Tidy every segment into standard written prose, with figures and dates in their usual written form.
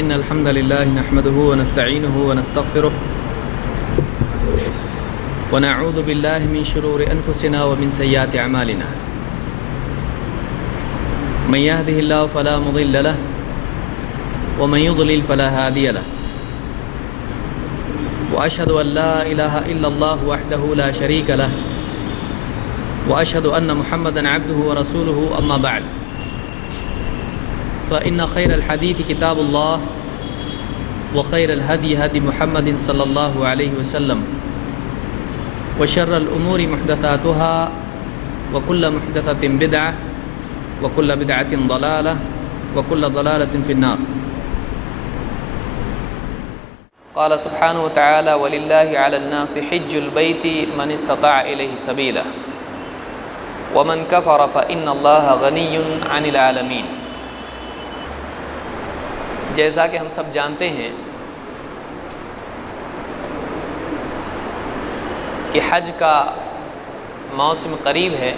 إن الحمد لله نحمده ونستعينه ونستغفره ونعوذ بالله من شرور أنفسنا ومن سيئات أعمالنا من يهده الله فلا مضل له ومن يضلل فلا هادي له وأشهد أن لا إله إلا الله وحده لا شريك له وأشهد أن محمدًا عبده ورسوله أما بعد فإن خير الحديث كتاب الله وخير الهدي هدي محمد صلى الله عليه وسلم وشر الأمور محدثاتها وكل محدثة بدعة وكل بدعة ضلالة وكل ضلالة في النار. قال سبحانه وتعالى ولله على الناس حج البيت من استطاع إليه سبيلا ومن كفر فإن الله غني عن العالمين. جیسا کہ ہم سب جانتے ہیں کہ حج کا موسم قریب ہے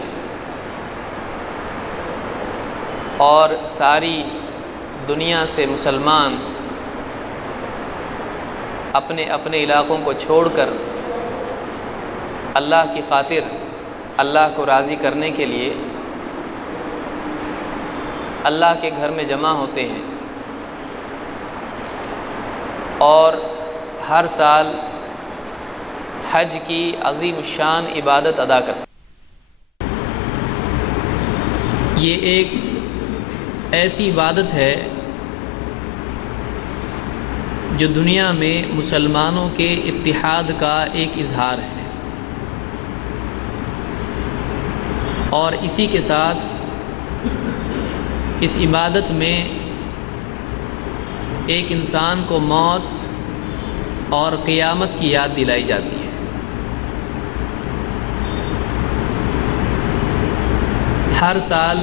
اور ساری دنیا سے مسلمان اپنے اپنے علاقوں کو چھوڑ کر اللہ کی خاطر اللہ کو راضی کرنے کے لیے اللہ کے گھر میں جمع ہوتے ہیں اور ہر سال حج کی عظیم الشان عبادت ادا کرتے ہیں. یہ ایک ایسی عبادت ہے جو دنیا میں مسلمانوں کے اتحاد کا ایک اظہار ہے اور اسی کے ساتھ اس عبادت میں ایک انسان کو موت اور قیامت کی یاد دلائی جاتی ہے. ہر سال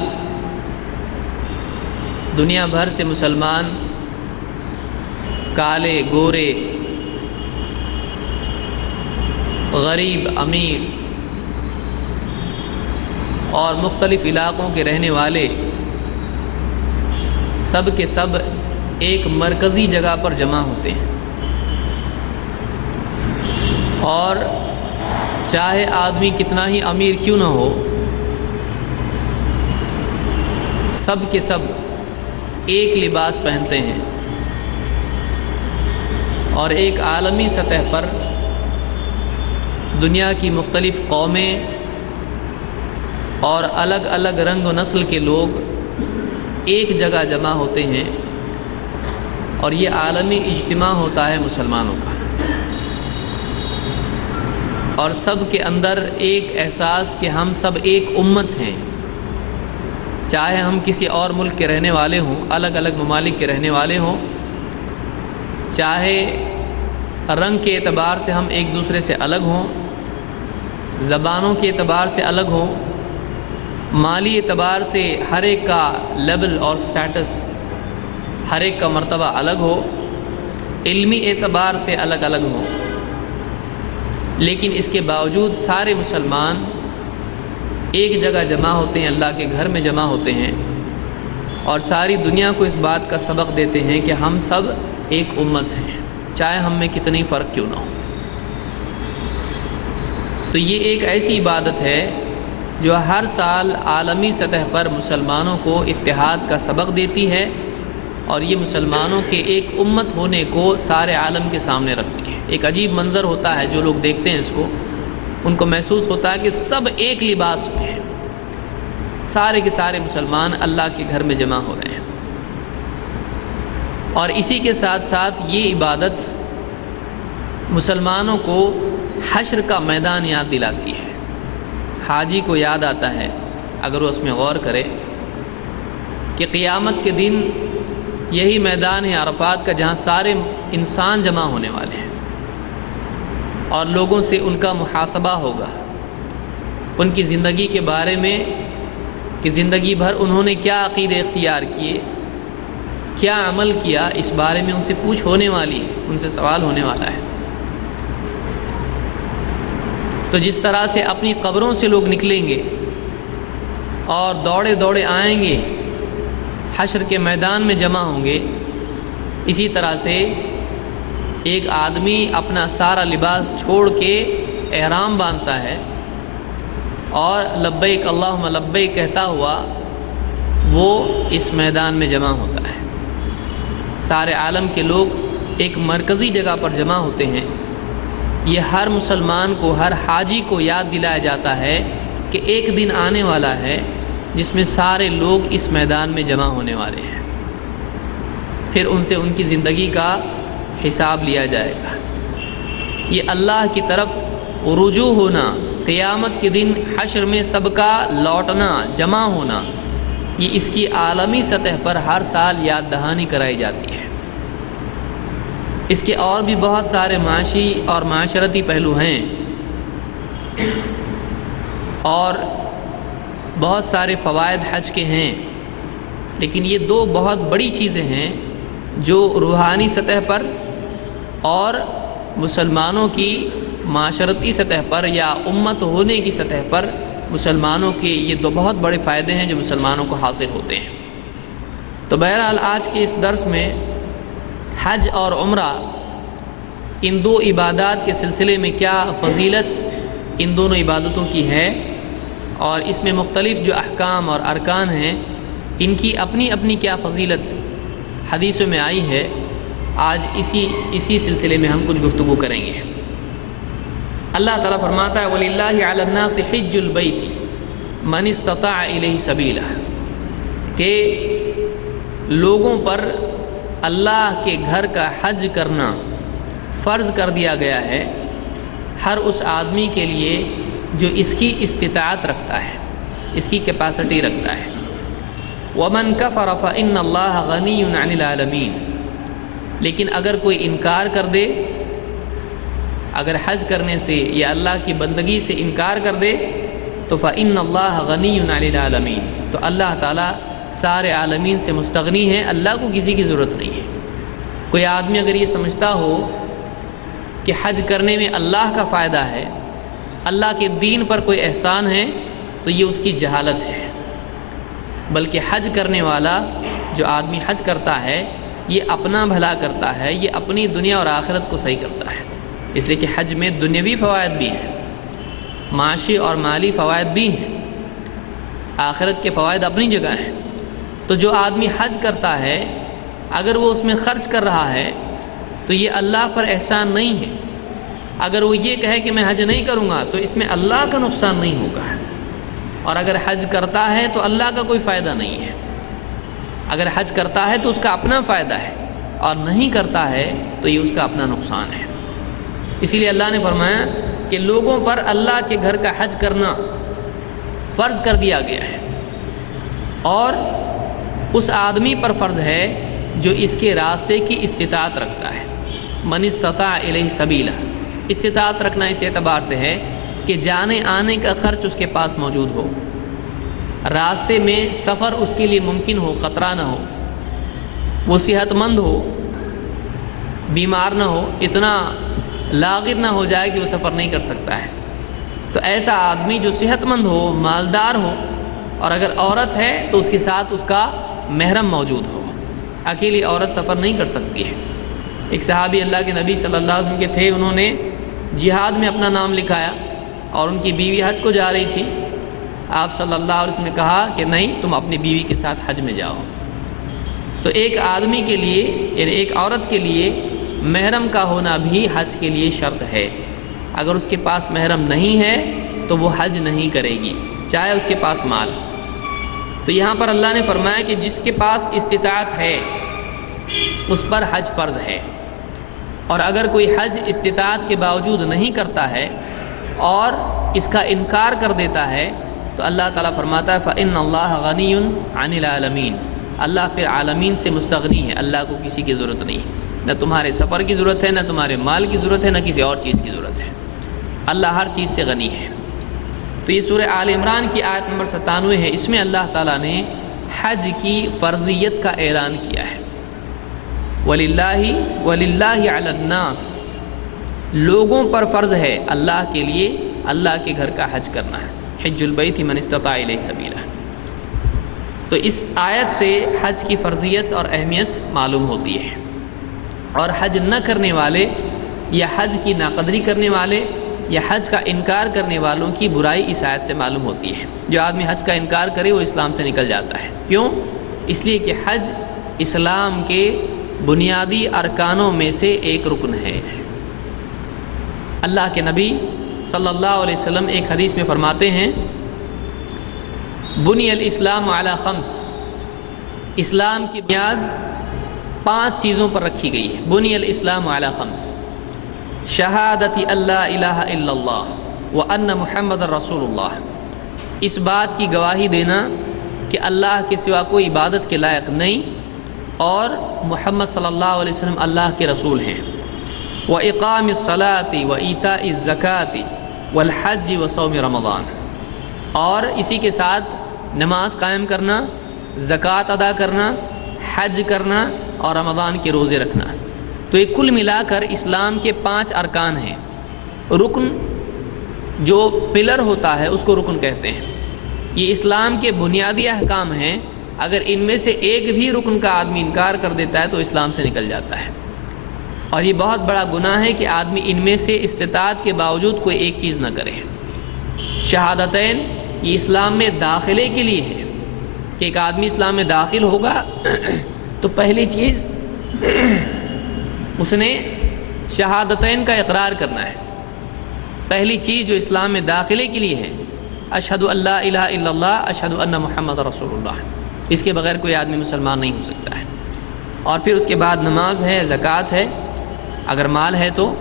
دنیا بھر سے مسلمان کالے گورے غریب امیر اور مختلف علاقوں کے رہنے والے سب کے سب ایک مرکزی جگہ پر جمع ہوتے ہیں اور چاہے آدمی کتنا ہی امیر کیوں نہ ہو سب کے سب ایک لباس پہنتے ہیں اور ایک عالمی سطح پر دنیا کی مختلف قومیں اور الگ الگ رنگ و نسل کے لوگ ایک جگہ جمع ہوتے ہیں اور یہ عالمی اجتماع ہوتا ہے مسلمانوں کا اور سب کے اندر ایک احساس کہ ہم سب ایک امت ہیں. چاہے ہم کسی اور ملک کے رہنے والے ہوں الگ الگ ممالک کے رہنے والے ہوں چاہے رنگ کے اعتبار سے ہم ایک دوسرے سے الگ ہوں زبانوں کے اعتبار سے الگ ہوں مالی اعتبار سے ہر ایک کا لیول اور سٹیٹس ہر ایک کا مرتبہ الگ ہو علمی اعتبار سے الگ الگ ہوں لیکن اس کے باوجود سارے مسلمان ایک جگہ جمع ہوتے ہیں اللہ کے گھر میں جمع ہوتے ہیں اور ساری دنیا کو اس بات کا سبق دیتے ہیں کہ ہم سب ایک امت ہیں چاہے ہم میں کتنی فرق کیوں نہ ہو. تو یہ ایک ایسی عبادت ہے جو ہر سال عالمی سطح پر مسلمانوں کو اتحاد کا سبق دیتی ہے اور یہ مسلمانوں کے ایک امت ہونے کو سارے عالم کے سامنے رکھتی ہے. ایک عجیب منظر ہوتا ہے جو لوگ دیکھتے ہیں اس کو ان کو محسوس ہوتا ہے کہ سب ایک لباس میں ہیں سارے کے سارے مسلمان اللہ کے گھر میں جمع ہو رہے ہیں اور اسی کے ساتھ ساتھ یہ عبادت مسلمانوں کو حشر کا میدان یاد دلاتی ہے. حاجی کو یاد آتا ہے اگر وہ اس میں غور کرے کہ قیامت کے دن یہی میدان ہے عرفات کا جہاں سارے انسان جمع ہونے والے ہیں اور لوگوں سے ان کا محاسبہ ہوگا ان کی زندگی کے بارے میں کہ زندگی بھر انہوں نے کیا عقیدے اختیار کیے کیا عمل کیا اس بارے میں ان سے پوچھ ہونے والی ہے ان سے سوال ہونے والا ہے. تو جس طرح سے اپنی قبروں سے لوگ نکلیں گے اور دوڑے دوڑے آئیں گے حشر کے میدان میں جمع ہوں گے اسی طرح سے ایک آدمی اپنا سارا لباس چھوڑ کے احرام باندھتا ہے اور لبیک اللہم لبیک کہتا ہوا وہ اس میدان میں جمع ہوتا ہے۔ سارے عالم کے لوگ ایک مرکزی جگہ پر جمع ہوتے ہیں۔ یہ ہر مسلمان کو، ہر حاجی کو یاد دلایا جاتا ہے کہ ایک دن آنے والا ہے جس میں سارے لوگ اس میدان میں جمع ہونے والے ہیں، پھر ان سے ان کی زندگی کا حساب لیا جائے گا۔ یہ اللہ کی طرف رجوع ہونا، قیامت کے دن حشر میں سب کا لوٹنا، جمع ہونا، یہ اس کی عالمی سطح پر ہر سال یاد دہانی کرائی جاتی ہے۔ اس کے اور بھی بہت سارے معاشی اور معاشرتی پہلو ہیں اور بہت سارے فوائد حج کے ہیں، لیکن یہ دو بہت بڑی چیزیں ہیں جو روحانی سطح پر اور مسلمانوں کی معاشرتی سطح پر یا امت ہونے کی سطح پر مسلمانوں کے یہ دو بہت بڑے فائدے ہیں جو مسلمانوں کو حاصل ہوتے ہیں۔ تو بہرحال آج کے اس درس میں حج اور عمرہ، ان دو عبادات کے سلسلے میں کیا فضیلت ان دونوں عبادتوں کی ہے اور اس میں مختلف جو احکام اور ارکان ہیں ان کی اپنی اپنی کیا فضیلت حدیثوں میں آئی ہے، آج اسی سلسلے میں ہم کچھ گفتگو کریں گے۔ اللہ تعالیٰ فرماتا ہے وَلِلَّهِ عَلَى النَّاسِ حِجُّ الْبَيْتِ مَنِ اسْتَطَاعَ إِلَيْهِ سَبِيلًا، کہ لوگوں پر اللہ کے گھر کا حج کرنا فرض کر دیا گیا ہے ہر اس آدمی کے لیے جو اس کی استطاعت رکھتا ہے، اس کی کیپیسٹی رکھتا ہے۔ وَمَنْ كَفَرَ فَإِنَّ اللَّهَ غَنِيٌّ عَنِ الْعَالَمِينَ، لیکن اگر کوئی انکار کر دے، اگر حج کرنے سے یا اللہ کی بندگی سے انکار کر دے تو فَإِنَّ اللَّهَ غَنِيٌّ عَنِ الْعَالَمِينَ، تو اللہ تعالیٰ سارے عالمین سے مستغنی ہے، اللہ کو کسی کی ضرورت نہیں ہے۔ کوئی آدمی اگر یہ سمجھتا ہو کہ حج کرنے میں اللہ کا فائدہ ہے، اللہ کے دین پر کوئی احسان ہے، تو یہ اس کی جہالت ہے۔ بلکہ حج کرنے والا جو آدمی حج کرتا ہے یہ اپنا بھلا کرتا ہے، یہ اپنی دنیا اور آخرت کو صحیح کرتا ہے، اس لیے کہ حج میں دنیاوی فوائد بھی ہیں، معاشی اور مالی فوائد بھی ہیں، آخرت کے فوائد اپنی جگہ ہیں۔ تو جو آدمی حج کرتا ہے اگر وہ اس میں خرچ کر رہا ہے تو یہ اللہ پر احسان نہیں ہے۔ اگر وہ یہ کہے کہ میں حج نہیں کروں گا تو اس میں اللہ کا نقصان نہیں ہوگا، اور اگر حج کرتا ہے تو اللہ کا کوئی فائدہ نہیں ہے۔ اگر حج کرتا ہے تو اس کا اپنا فائدہ ہے، اور نہیں کرتا ہے تو یہ اس کا اپنا نقصان ہے۔ اسی لیے اللہ نے فرمایا کہ لوگوں پر اللہ کے گھر کا حج کرنا فرض کر دیا گیا ہے، اور اس آدمی پر فرض ہے جو اس کے راستے کی استطاعت رکھتا ہے۔ من استطاع الیہ سبیلا، استطاعت رکھنا اس اعتبار سے ہے کہ جانے آنے کا خرچ اس کے پاس موجود ہو، راستے میں سفر اس کے لیے ممکن ہو، خطرہ نہ ہو، وہ صحت مند ہو، بیمار نہ ہو، اتنا لاغر نہ ہو جائے کہ وہ سفر نہیں کر سکتا ہے۔ تو ایسا آدمی جو صحت مند ہو، مالدار ہو، اور اگر عورت ہے تو اس کے ساتھ اس کا محرم موجود ہو، اکیلی عورت سفر نہیں کر سکتی ہے۔ ایک صحابی اللہ کے نبی صلی اللہ علیہ وسلم کے تھے، انہوں نے جہاد میں اپنا نام لکھایا اور ان کی بیوی حج کو جا رہی تھی۔ آپ صلی اللہ علیہ وسلم نے کہا کہ نہیں، تم اپنی بیوی کے ساتھ حج میں جاؤ۔ تو ایک آدمی کے لیے یعنی ایک عورت کے لیے محرم کا ہونا بھی حج کے لیے شرط ہے۔ اگر اس کے پاس محرم نہیں ہے تو وہ حج نہیں کرے گی، چاہے اس کے پاس مال۔ تو یہاں پر اللہ نے فرمایا کہ جس کے پاس استطاعت ہے اس پر حج فرض ہے، اور اگر کوئی حج استطاعت کے باوجود نہیں کرتا ہے اور اس کا انکار کر دیتا ہے تو اللہ تعالیٰ فرماتا ہے فَإِنَّ اللَّهَ غَنِيٌّ عَنِ الْعَالَمِينَ، اللہ پھر عالمین سے مستغنی ہے، اللہ کو کسی کی ضرورت نہیں، نہ تمہارے سفر کی ضرورت ہے، نہ تمہارے مال کی ضرورت ہے، نہ کسی اور چیز کی ضرورت ہے، اللہ ہر چیز سے غنی ہے۔ تو یہ سورہ آل عمران کی آیت نمبر 97 ہے، اس میں اللہ تعالیٰ نے حج کی فرضیت کا اعلان کیا ہے۔ وَلِلَّهِ عَلَى النَّاسِ، لوگوں پر فرض ہے اللہ کے لیے اللہ کے گھر کا حج کرنا ہے، حج البیت من استطاع الیہ سبیلا۔ تو اس آیت سے حج کی فرضیت اور اہمیت معلوم ہوتی ہے۔ اور حج نہ کرنے والے یا حج کی ناقدری کرنے والے یا حج کا انکار کرنے والوں کی برائی اس آیت سے معلوم ہوتی ہے۔ جو آدمی حج کا انکار کرے وہ اسلام سے نکل جاتا ہے۔ کیوں؟ اس لیے کہ حج اسلام کے بنیادی ارکانوں میں سے ایک رکن ہے۔ اللہ کے نبی صلی اللہ علیہ وسلم ایک حدیث میں فرماتے ہیں بنی الاسلام علی خمس، اسلام کی بنیاد 5 چیزوں پر رکھی گئی ہے۔ بنی الاسلام علی خمس، شہادت اللہ الہ الا اللہ وان محمد رسول اللہ، اس بات کی گواہی دینا کہ اللہ کے سوا کوئی عبادت کے لائق نہیں اور محمد صلی اللہ علیہ وسلم اللہ کے رسول ہیں، وإقام الصلاة وإیتاء الزکاة والحج وصوم رمضان، اور اسی کے ساتھ نماز قائم کرنا، زکوٰۃ ادا کرنا، حج کرنا اور رمضان کے روزے رکھنا۔ تو یہ کل ملا کر اسلام کے 5 ارکان ہیں۔ رکن جو پلر ہوتا ہے اس کو رکن کہتے ہیں۔ یہ اسلام کے بنیادی احکام ہیں، اگر ان میں سے ایک بھی رکن کا آدمی انکار کر دیتا ہے تو اسلام سے نکل جاتا ہے، اور یہ بہت بڑا گناہ ہے کہ آدمی ان میں سے استطاعت کے باوجود کوئی ایک چیز نہ کرے۔ شہادتین یہ اسلام میں داخلے کے لیے ہے کہ ایک آدمی اسلام میں داخل ہوگا تو پہلی چیز اس نے شہادتین کا اقرار کرنا ہے۔ پہلی چیز جو اسلام میں داخلے کے لیے ہے، اشہد ان لا الہ الا اللہ اشہد ان محمد رسول اللہ، اس کے بغیر کوئی آدمی مسلمان نہیں ہو سکتا ہے۔ اور پھر اس کے بعد نماز ہے، زکوٰۃ ہے اگر مال ہے تو،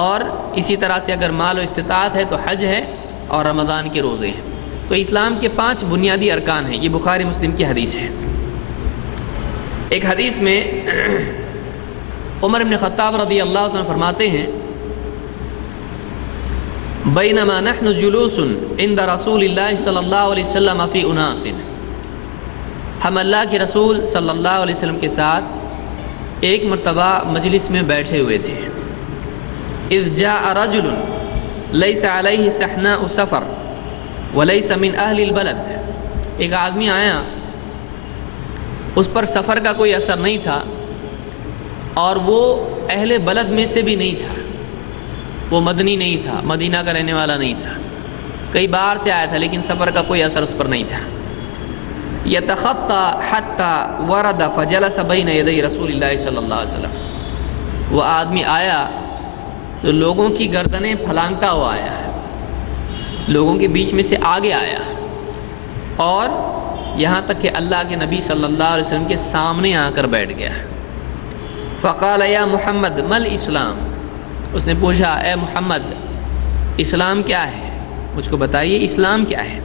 اور اسی طرح سے اگر مال و استطاعت ہے تو حج ہے اور رمضان کے روزے ہیں۔ تو اسلام کے 5 بنیادی ارکان ہیں۔ یہ بخاری مسلم کی حدیث ہے۔ ایک حدیث میں عمر بن خطاب رضی اللہ عنہ فرماتے ہیں بینما نحن جلوس عند رسول اللہ صلی اللہ علیہ وسلم فی اناس، ہم اللہ کے رسول صلی اللہ علیہ وسلم کے ساتھ ایک مرتبہ مجلس میں بیٹھے ہوئے تھے۔ اذ جاء رجل لیس علیہ سحناء سفر ولیس من اہل البلد، ایک آدمی آیا اس پر سفر کا کوئی اثر نہیں تھا اور وہ اہل بلد میں سے بھی نہیں تھا، وہ مدنی نہیں تھا، مدینہ کا رہنے والا نہیں تھا، کئی باہر سے آیا تھا لیکن سفر کا کوئی اثر اس پر نہیں تھا۔ یتخطى حتى ورد فجلس بین یدی رسول اللہ صلی اللہ علیہ وسلم، وہ آدمی آیا تو لوگوں کی گردنیں پھلانگتا ہوا آیا ہے، لوگوں کے بیچ میں سے آگے آیا، اور یہاں تک کہ اللہ کے نبی صلی اللہ علیہ وسلم کے سامنے آ کر بیٹھ گیا۔ فقال یا محمد مل اسلام، اس نے پوچھا اے محمد اسلام کیا ہے، مجھ کو بتائیے اسلام کیا ہے۔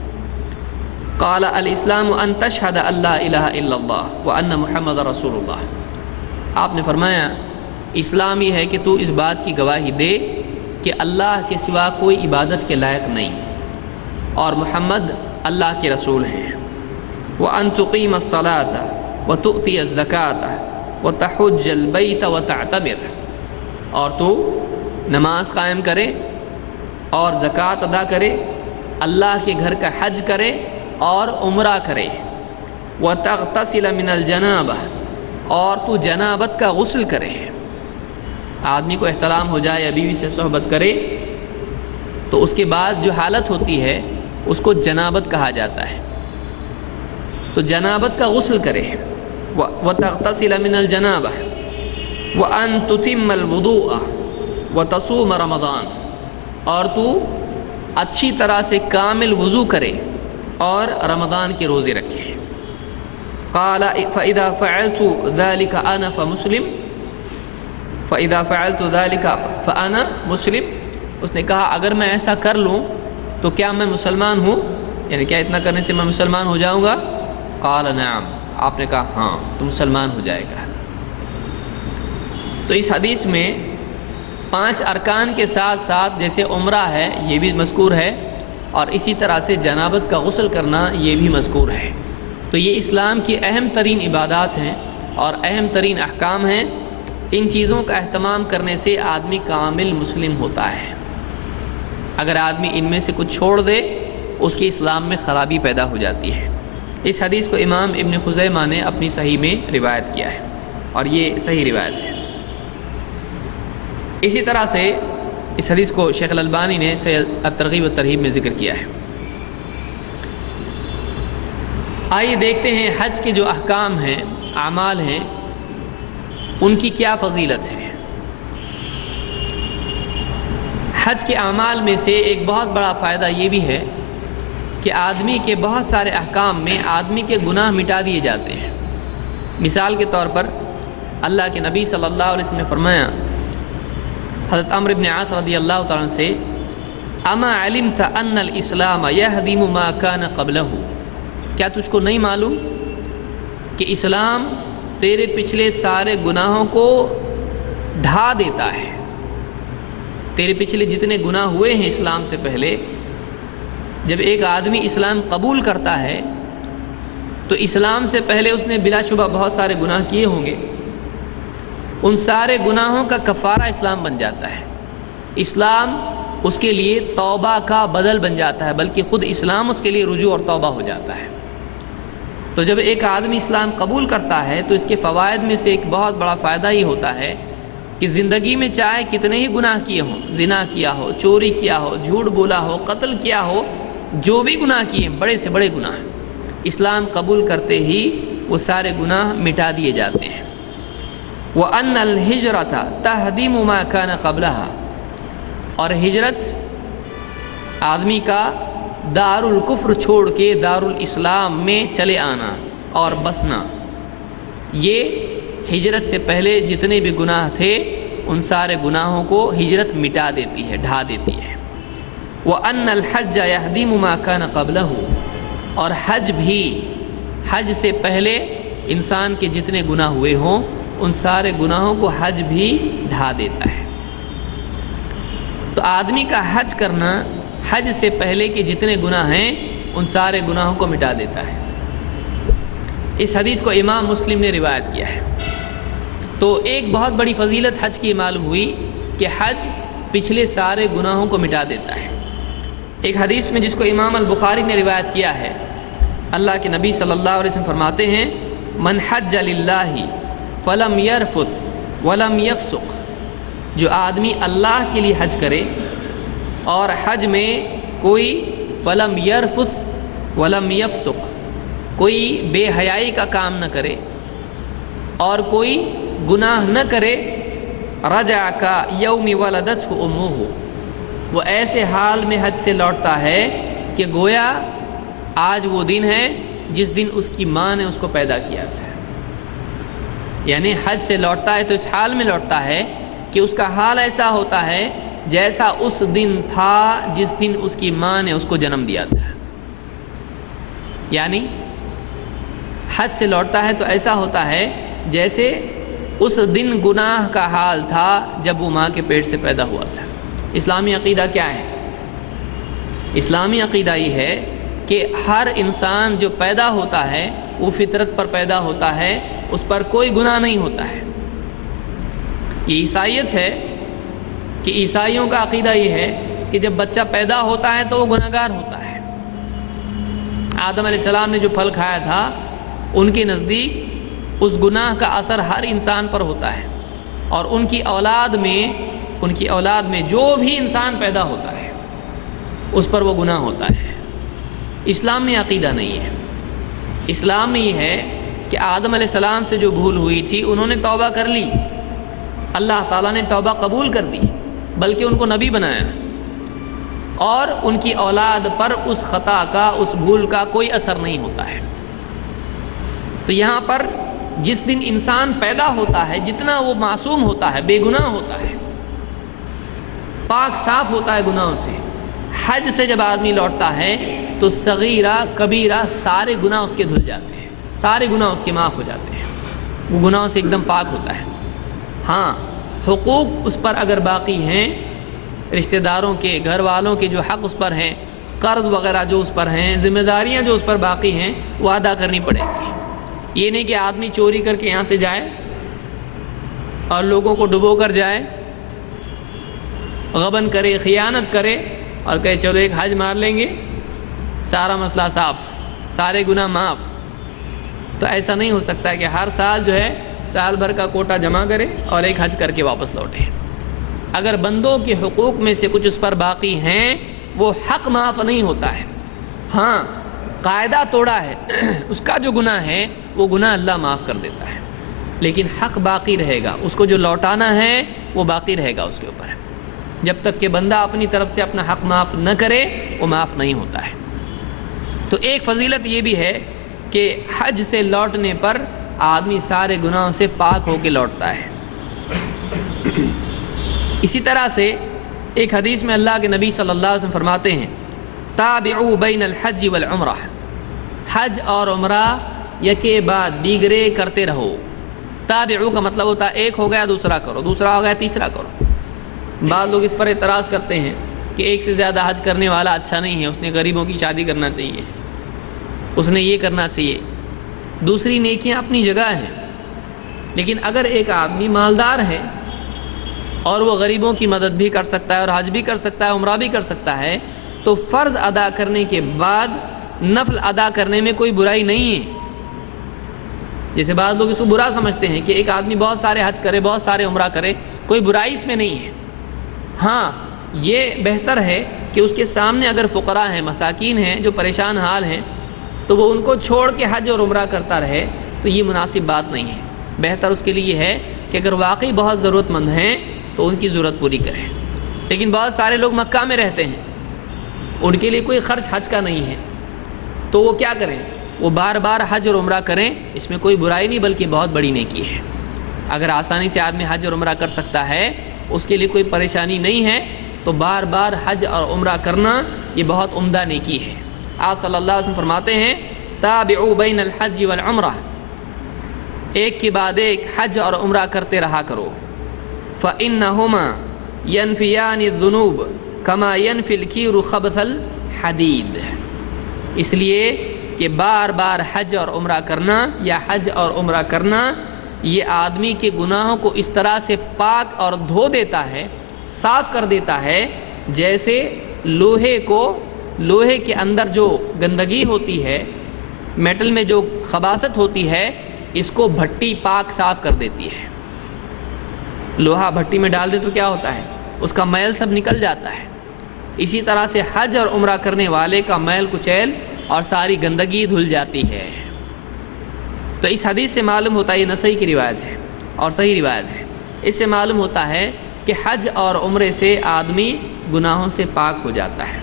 قال الاسلام ان تشہد ان لا الہ الا اللہ وان محمد رسول اللہ، آپ نے فرمایا اسلام یہ ہے کہ تو اس بات کی گواہی دے کہ اللہ کے سوا کوئی عبادت کے لائق نہیں اور محمد اللہ کے رسول ہیں، وان تقیم الصلاۃ وتؤتی الزکاۃ وتحج البیت وتعتمر، اور تو نماز قائم کرے اور زکوٰۃ ادا کرے، اللہ کے گھر کا حج کرے اور عمرہ کرے، وتغتسل من الجنابہ، اور تو جنابت کا غسل کرے۔ آدمی کو احترام ہو جائے یا بیوی سے صحبت کرے تو اس کے بعد جو حالت ہوتی ہے اس کو جنابت کہا جاتا ہے، تو جنابت کا غسل کرے، وتغتسل من الجنابہ وان تتم الوضوء وتصوم رمضان، اور تو اچھی طرح سے کامل وضو کرے اور رمضان کے روزے رکھے۔ قال فاذا فعلت ذلك انا فمسلم فاذا فعلت ذلك فانا مسلم، اس نے کہا اگر میں ایسا کر لوں تو کیا میں مسلمان ہوں، یعنی کیا اتنا کرنے سے میں مسلمان ہو جاؤں گا؟ قال نعم، آپ نے کہا ہاں تو مسلمان ہو جائے گا۔ تو اس حدیث میں 5 ارکان کے ساتھ ساتھ جیسے عمرہ ہے یہ بھی مذکور ہے، اور اسی طرح سے جنابت کا غسل کرنا یہ بھی مذکور ہے۔ تو یہ اسلام کی اہم ترین عبادات ہیں اور اہم ترین احکام ہیں۔ ان چیزوں کا اہتمام کرنے سے آدمی کامل مسلم ہوتا ہے۔ اگر آدمی ان میں سے کچھ چھوڑ دے اس کی اسلام میں خرابی پیدا ہو جاتی ہے۔ اس حدیث کو امام ابن خزیمہ نے اپنی صحیح میں روایت کیا ہے اور یہ صحیح روایت ہے۔ اسی طرح سے اس حدیث کو شیخ الالبانی نے الترغیب والترہیب میں ذکر کیا ہے۔ آئیے دیکھتے ہیں حج کے جو احکام ہیں، اعمال ہیں، ان کی کیا فضیلت ہے۔ حج کے اعمال میں سے ایک بہت بڑا فائدہ یہ بھی ہے کہ آدمی کے بہت سارے احکام میں آدمی کے گناہ مٹا دیے جاتے ہیں۔ مثال کے طور پر اللہ کے نبی صلی اللہ علیہ وسلم نے فرمایا حضرت عمرو بن عاص رضی اللہ تعالیٰ عنہ سے، اما علمت ان الاسلام یہدم ما کان قبلہ، کیا تجھ کو نہیں معلوم کہ اسلام تیرے پچھلے سارے گناہوں کو ڈھا دیتا ہے؟ تیرے پچھلے جتنے گناہ ہوئے ہیں اسلام سے پہلے، جب ایک آدمی اسلام قبول کرتا ہے تو اسلام سے پہلے اس نے بلا شبہ بہت سارے گناہ کیے ہوں گے، ان سارے گناہوں کا کفارہ اسلام بن جاتا ہے۔ اسلام اس کے لیے توبہ کا بدل بن جاتا ہے، بلکہ خود اسلام اس کے لیے رجوع اور توبہ ہو جاتا ہے۔ تو جب ایک آدمی اسلام قبول کرتا ہے تو اس کے فوائد میں سے ایک بہت بڑا فائدہ یہ ہوتا ہے کہ زندگی میں چاہے کتنے ہی گناہ کیے ہوں، زنا کیا ہو، چوری کیا ہو، جھوٹ بولا ہو، قتل کیا ہو، جو بھی گناہ کیے ہیں بڑے سے بڑے گناہ، اسلام قبول کرتے ہی وہ سارے گناہ مٹا دیے جاتے ہیں۔ وَأَنَّ الْهِجْرَةَ تَهْدِمُ مَا كَانَ قَبْلَهَا، اور ہجرت آدمی کا دار الکفر چھوڑ کے دار الاسلام میں چلے آنا اور بسنا، یہ ہجرت سے پہلے جتنے بھی گناہ تھے ان سارے گناہوں کو ہجرت مٹا دیتی ہے، ڈھا دیتی ہے۔ وَأَنَّ الْحَجَّ يَهْدِمُ مَا كَانَ قَبْلَهُ، اور حج بھی، حج سے پہلے انسان کے جتنے گناہ ہوئے ہوں ان سارے گناہوں کو حج بھی ڈھا دیتا ہے۔ تو آدمی کا حج کرنا حج سے پہلے کے جتنے گناہ ہیں ان سارے گناہوں کو مٹا دیتا ہے۔ اس حدیث کو امام مسلم نے روایت کیا ہے۔ تو ایک بہت بڑی فضیلت حج کی معلوم ہوئی کہ حج پچھلے سارے گناہوں کو مٹا دیتا ہے۔ ایک حدیث میں جس کو امام البخاری نے روایت کیا ہے، اللہ کے نبی صلی اللہ علیہ وسلم فرماتے ہیں، من حج للہ فلم یرفث ولم یفسق، جو آدمی اللہ کے لیے حج کرے اور حج میں کوئی فلم یرفث ولم یفسق، کوئی بے حیائی کا کام نہ کرے اور کوئی گناہ نہ کرے، رجع کا یوم ولدتہ امہ، وہ ایسے حال میں حج سے لوٹتا ہے کہ گویا آج وہ دن ہے جس دن اس کی ماں نے اس کو پیدا کیا تھا۔ یعنی حج سے لوٹتا ہے تو اس حال میں لوٹتا ہے کہ اس کا حال ایسا ہوتا ہے جیسا اس دن تھا جس دن اس کی ماں نے اس کو جنم دیا تھا۔ یعنی حج سے لوٹتا ہے تو ایسا ہوتا ہے جیسے اس دن گناہ کا حال تھا جب وہ ماں کے پیٹ سے پیدا ہوا تھا۔ اسلامی عقیدہ کیا ہے؟ اسلامی عقیدہ یہ ہے کہ ہر انسان جو پیدا ہوتا ہے وہ فطرت پر پیدا ہوتا ہے، اس پر کوئی گناہ نہیں ہوتا ہے۔ یہ عیسائیت ہے کہ عیسائیوں کا عقیدہ یہ ہے کہ جب بچہ پیدا ہوتا ہے تو وہ گناہ گار ہوتا ہے۔ آدم علیہ السلام نے جو پھل کھایا تھا ان کے نزدیک اس گناہ کا اثر ہر انسان پر ہوتا ہے، اور ان کی اولاد میں جو بھی انسان پیدا ہوتا ہے اس پر وہ گناہ ہوتا ہے۔ اسلام میں عقیدہ نہیں ہے۔ اسلام میں یہ ہے کہ آدم علیہ السلام سے جو بھول ہوئی تھی انہوں نے توبہ کر لی، اللہ تعالیٰ نے توبہ قبول کر دی، بلکہ ان کو نبی بنایا، اور ان کی اولاد پر اس خطا کا، اس بھول کا کوئی اثر نہیں ہوتا ہے۔ تو یہاں پر جس دن انسان پیدا ہوتا ہے جتنا وہ معصوم ہوتا ہے، بے گناہ ہوتا ہے، پاک صاف ہوتا ہے گناہوں سے، حج سے جب آدمی لوٹتا ہے تو صغیرہ کبیرہ سارے گناہ اس کے دھل جاتے ہیں، سارے گناہ اس کے معاف ہو جاتے ہیں، وہ گناہوں سے ایک دم پاک ہوتا ہے۔ ہاں، حقوق اس پر اگر باقی ہیں، رشتہ داروں کے، گھر والوں کے جو حق اس پر ہیں، قرض وغیرہ جو اس پر ہیں، ذمہ داریاں جو اس پر باقی ہیں، وہ ادا کرنی پڑے گی۔ یہ نہیں کہ آدمی چوری کر کے یہاں سے جائے اور لوگوں کو ڈبو کر جائے، غبن کرے، خیانت کرے اور کہے چلو ایک حج مار لیں گے، سارا مسئلہ صاف، سارے گناہ معاف۔ تو ایسا نہیں ہو سکتا ہے کہ ہر سال جو ہے سال بھر کا کوٹا جمع کرے اور ایک حج کر کے واپس لوٹے۔ اگر بندوں کے حقوق میں سے کچھ اس پر باقی ہیں وہ حق معاف نہیں ہوتا ہے. ہاں قاعدہ توڑا ہے اس کا جو گناہ ہے وہ گناہ اللہ معاف کر دیتا ہے، لیکن حق باقی رہے گا، اس کو جو لوٹانا ہے وہ باقی رہے گا اس کے اوپر. جب تک کہ بندہ اپنی طرف سے اپنا حق معاف نہ کرے وہ معاف نہیں ہوتا ہے. تو ایک فضیلت یہ بھی ہے کہ حج سے لوٹنے پر آدمی سارے گناہوں سے پاک ہو کے لوٹتا ہے. اسی طرح سے ایک حدیث میں اللہ کے نبی صلی اللہ علیہ وسلم فرماتے ہیں تابعوا بین الحج والعمرہ، حج اور عمرہ یکے بعد دیگرے کرتے رہو. تابعوا کا مطلب ہوتا ہے ایک ہو گیا دوسرا کرو، دوسرا ہو گیا تیسرا کرو. بعض لوگ اس پر اعتراض کرتے ہیں کہ ایک سے زیادہ حج کرنے والا اچھا نہیں ہے، اس نے غریبوں کی شادی کرنا چاہیے، اس نے یہ کرنا چاہیے. دوسری نیکیاں اپنی جگہ ہیں، لیکن اگر ایک آدمی مالدار ہے اور وہ غریبوں کی مدد بھی کر سکتا ہے اور حج بھی کر سکتا ہے، عمرہ بھی کر سکتا ہے، تو فرض ادا کرنے کے بعد نفل ادا کرنے میں کوئی برائی نہیں ہے. جیسے بعض لوگ اس کو برا سمجھتے ہیں کہ ایک آدمی بہت سارے حج کرے، بہت سارے عمرہ کرے، کوئی برائی اس میں نہیں ہے. ہاں یہ بہتر ہے کہ اس کے سامنے اگر فقراء ہیں، مساکین ہیں جو پریشان حال ہیں، تو وہ ان کو چھوڑ کے حج اور عمرہ کرتا رہے، تو یہ مناسب بات نہیں ہے. بہتر اس کے لیے یہ ہے کہ اگر واقعی بہت ضرورت مند ہیں تو ان کی ضرورت پوری کریں. لیکن بہت سارے لوگ مکہ میں رہتے ہیں، ان کے لیے کوئی خرچ حج کا نہیں ہے، تو وہ کیا کریں؟ وہ بار بار حج اور عمرہ کریں. اس میں کوئی برائی نہیں بلکہ بہت بڑی نیکی ہے. اگر آسانی سے آدمی حج اور عمرہ کر سکتا ہے، اس کے لیے کوئی پریشانی نہیں ہے، تو بار بار حج اور عمرہ کرنا یہ بہت عمدہ نیکی ہے. آپ صلی اللہ علیہ وسلم فرماتے ہیں تابعوا بین الحج والعمرہ، ایک کے بعد ایک حج اور عمرہ کرتے رہا کرو. فإنہما ینفیان الذنوب کما ینفی الکیر خبث الحدید، اس لیے کہ بار بار حج اور عمرہ کرنا یا حج اور عمرہ کرنا یہ آدمی کے گناہوں کو اس طرح سے پاک اور دھو دیتا ہے، صاف کر دیتا ہے، جیسے لوہے کے اندر جو گندگی ہوتی ہے، میٹل میں جو خباثت ہوتی ہے، اس کو بھٹی پاک صاف کر دیتی ہے. لوہا بھٹی میں ڈال دے تو کیا ہوتا ہے؟ اس کا میل سب نکل جاتا ہے. اسی طرح سے حج اور عمرہ کرنے والے کا میل کچیل اور ساری گندگی دھل جاتی ہے. تو اس حدیث سے معلوم ہوتا ہے، یہ نسائی کی روایت ہے اور صحیح روایت ہے، اس سے معلوم ہوتا ہے کہ حج اور عمرے سے آدمی گناہوں سے پاک ہو جاتا ہے.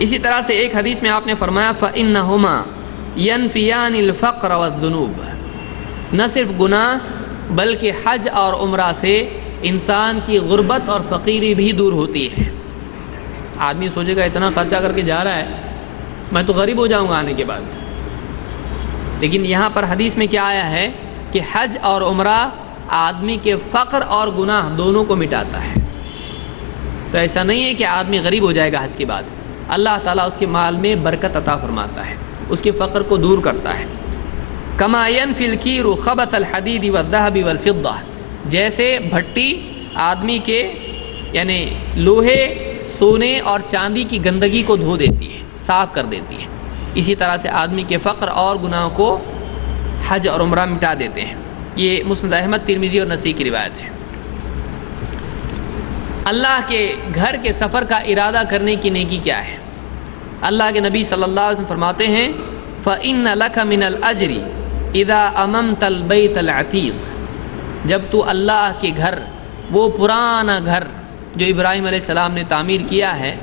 اسی طرح سے ایک حدیث میں آپ نے فرمایا فَإِنَّهُمَا يَنْفِيَانِ الْفَقْرَ وَالذُّنُوبَ، نہ صرف گناہ بلکہ حج اور عمرہ سے انسان کی غربت اور فقیری بھی دور ہوتی ہے. آدمی سوچے گا اتنا خرچہ کر کے جا رہا ہے، میں تو غریب ہو جاؤں گا آنے کے بعد. لیکن یہاں پر حدیث میں کیا آیا ہے کہ حج اور عمرہ آدمی کے فقر اور گناہ دونوں کو مٹاتا ہے. تو ایسا نہیں ہے کہ آدمی غریب ہو جائے گا حج کے بعد، اللہ تعالیٰ اس کے مال میں برکت عطا فرماتا ہے، اس کے فقر کو دور کرتا ہے. کما ینفی الکیر خبث الحدید والذہب والفضہ، جیسے بھٹی آدمی کے یعنی لوہے، سونے اور چاندی کی گندگی کو دھو دیتی ہے، صاف کر دیتی ہے، اسی طرح سے آدمی کے فقر اور گناہوں کو حج اور عمرہ مٹا دیتے ہیں. یہ مسند احمد، ترمذی اور نسائی کی روایت ہے. اللہ کے گھر کے سفر کا ارادہ کرنے کی نیکی کیا ہے؟ اللہ کے نبی صلی اللہ علیہ وسلم فرماتے ہیں فَإِنَّ لَكَ مِنَ الْأَجْرِ إِذَا أَمَمْتَ الْبَيْتَ الْعَتِيقَ، جب تو اللہ کے گھر، وہ پرانا گھر جو ابراہیم علیہ السلام نے تعمیر کیا ہے،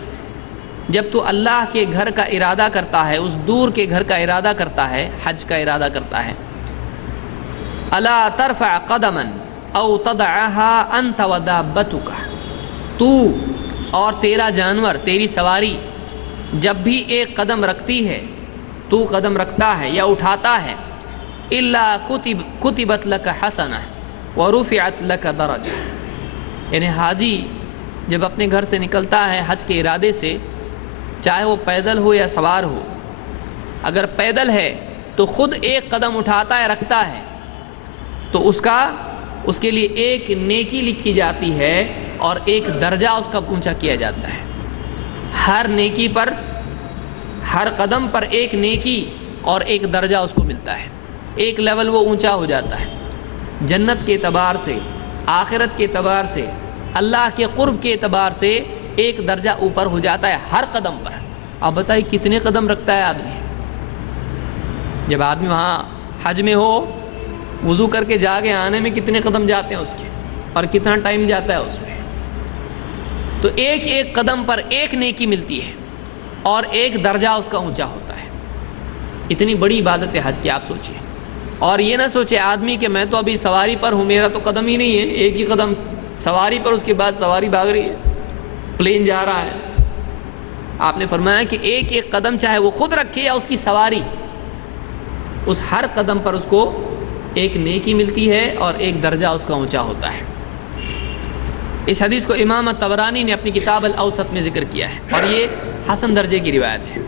جب تو اللہ کے گھر کا ارادہ کرتا ہے، اس دور کے گھر کا ارادہ کرتا ہے، حج کا ارادہ کرتا ہے، أَلَا تَرْفَعْ قَدَمًا أَوْ تَضَعَهَا أَنْتَ وَدَابَّتُكَ، تو اور تیرا جانور، تیری سواری جب بھی ایک قدم رکھتی ہے، تو قدم رکھتا ہے یا اٹھاتا ہے، إِلَّا كُتِبَتْ لَكَ حَسَنَةٌ وَرُفِعَتْ لَكَ دَرَجَةٌ، یعنی حاجی جب اپنے گھر سے نکلتا ہے حج کے ارادے سے، چاہے وہ پیدل ہو یا سوار ہو، اگر پیدل ہے تو خود ایک قدم اٹھاتا ہے، رکھتا ہے، تو اس کے لیے ایک نیکی لکھی جاتی ہے اور ایک درجہ اس کا اونچا کیا جاتا ہے. ہر نیکی پر، ہر قدم پر ایک نیکی اور ایک درجہ اس کو ملتا ہے، ایک لیول وہ اونچا ہو جاتا ہے. جنت کے اعتبار سے، آخرت کے اعتبار سے، اللہ کے قرب کے اعتبار سے ایک درجہ اوپر ہو جاتا ہے ہر قدم پر۔ آپ بتائیے کتنے قدم رکھتا ہے آدمی؟ جب آدمی وہاں حج میں ہو، وضو کر کے جا کے آنے میں کتنے قدم جاتے ہیں اس کے، اور کتنا ٹائم جاتا ہے اس میں۔ تو ایک ایک قدم پر ایک نیکی ملتی ہے اور ایک درجہ اس کا اونچا ہوتا ہے۔ اتنی بڑی عبادت ہے حج کی، آپ سوچئے۔ اور یہ نہ سوچے آدمی کہ میں تو ابھی سواری پر ہوں، میرا تو قدم ہی نہیں ہے، ایک ہی قدم سواری پر، اس کے بعد سواری بھاگ رہی ہے، پلین جا رہا ہے۔ آپ نے فرمایا کہ ایک ایک قدم چاہے وہ خود رکھے یا اس کی سواری، اس ہر قدم پر اس کو ایک نیکی ملتی ہے اور ایک درجہ اس کا اونچا ہوتا ہے۔ اس حدیث کو امام طبرانی نے اپنی کتاب الاوسط میں ذکر کیا ہے اور یہ حسن درجے کی روایت ہے۔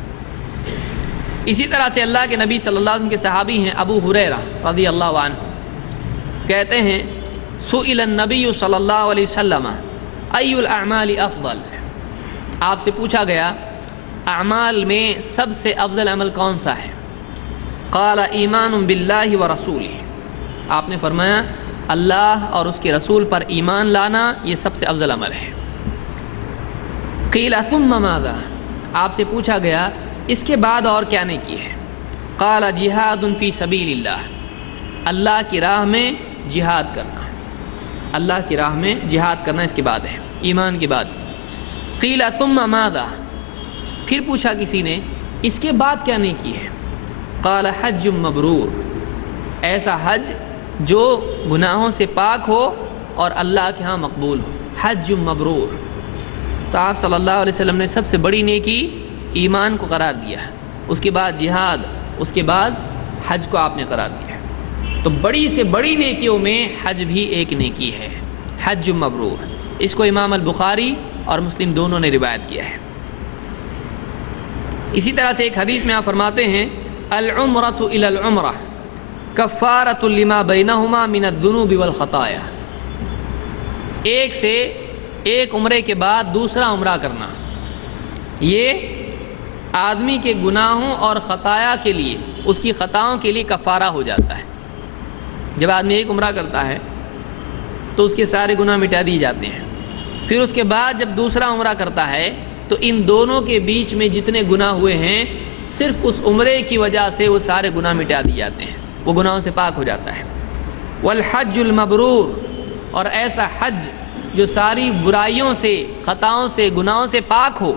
اسی طرح سے اللہ کے نبی صلی اللہ علیہ وسلم کے صحابی ہیں ابو ہریرہ رضی اللہ عنہ، کہتے ہیں سئل النبی صلی اللہ علیہ وسلم ای الاعمال افضل، آپ سے پوچھا گیا اعمال میں سب سے افضل عمل کون سا ہے؟ قال ایمان باللہ ورسولہ، آپ نے فرمایا اللہ اور اس کے رسول پر ایمان لانا یہ سب سے افضل عمل ہے۔ قیل ثم ماذا، آپ سے پوچھا گیا اس کے بعد اور کیا نیکی ہے؟ قال جہاد فی سبیل اللہ، اللہ کی راہ میں جہاد کرنا، اللہ کی راہ میں جہاد کرنا اس کے بعد ہے، ایمان کے بعد۔ قیل ثم ماذا، پھر پوچھا کسی نے اس کے بعد کیا نیکی ہے؟ قال حج مبرور، ایسا حج جو گناہوں سے پاک ہو اور اللہ کے ہاں مقبول ہو، حج مبرور۔ تو آپ صلی اللہ علیہ وسلم نے سب سے بڑی نیکی ایمان کو قرار دیا ہے، اس کے بعد جہاد، اس کے بعد حج کو آپ نے قرار دیا ہے۔ تو بڑی سے بڑی نیکیوں میں حج بھی ایک نیکی ہے، حج مبرور۔ اس کو امام البخاری اور مسلم دونوں نے روایت کیا ہے۔ اسی طرح سے ایک حدیث میں آپ فرماتے ہیں العمرۃ الی العمرہ کفارۃ لما بینہما من الذنوب والخطایا، ایک سے ایک عمرے کے بعد دوسرا عمرہ کرنا یہ آدمی کے گناہوں اور خطایا کے لیے، اس کی خطاؤں کے لیے کفارہ ہو جاتا ہے۔ جب آدمی ایک عمرہ کرتا ہے تو اس کے سارے گناہ مٹا دیے جاتے ہیں، پھر اس کے بعد جب دوسرا عمرہ کرتا ہے تو ان دونوں کے بیچ میں جتنے گناہ ہوئے ہیں صرف اس عمرے کی وجہ سے وہ سارے گناہ مٹا دیے جاتے ہیں، وہ گناہوں سے پاک ہو جاتا ہے۔ والحج المبرور، اور ایسا حج جو ساری برائیوں سے، خطاؤں سے، گناہوں سے پاک ہو،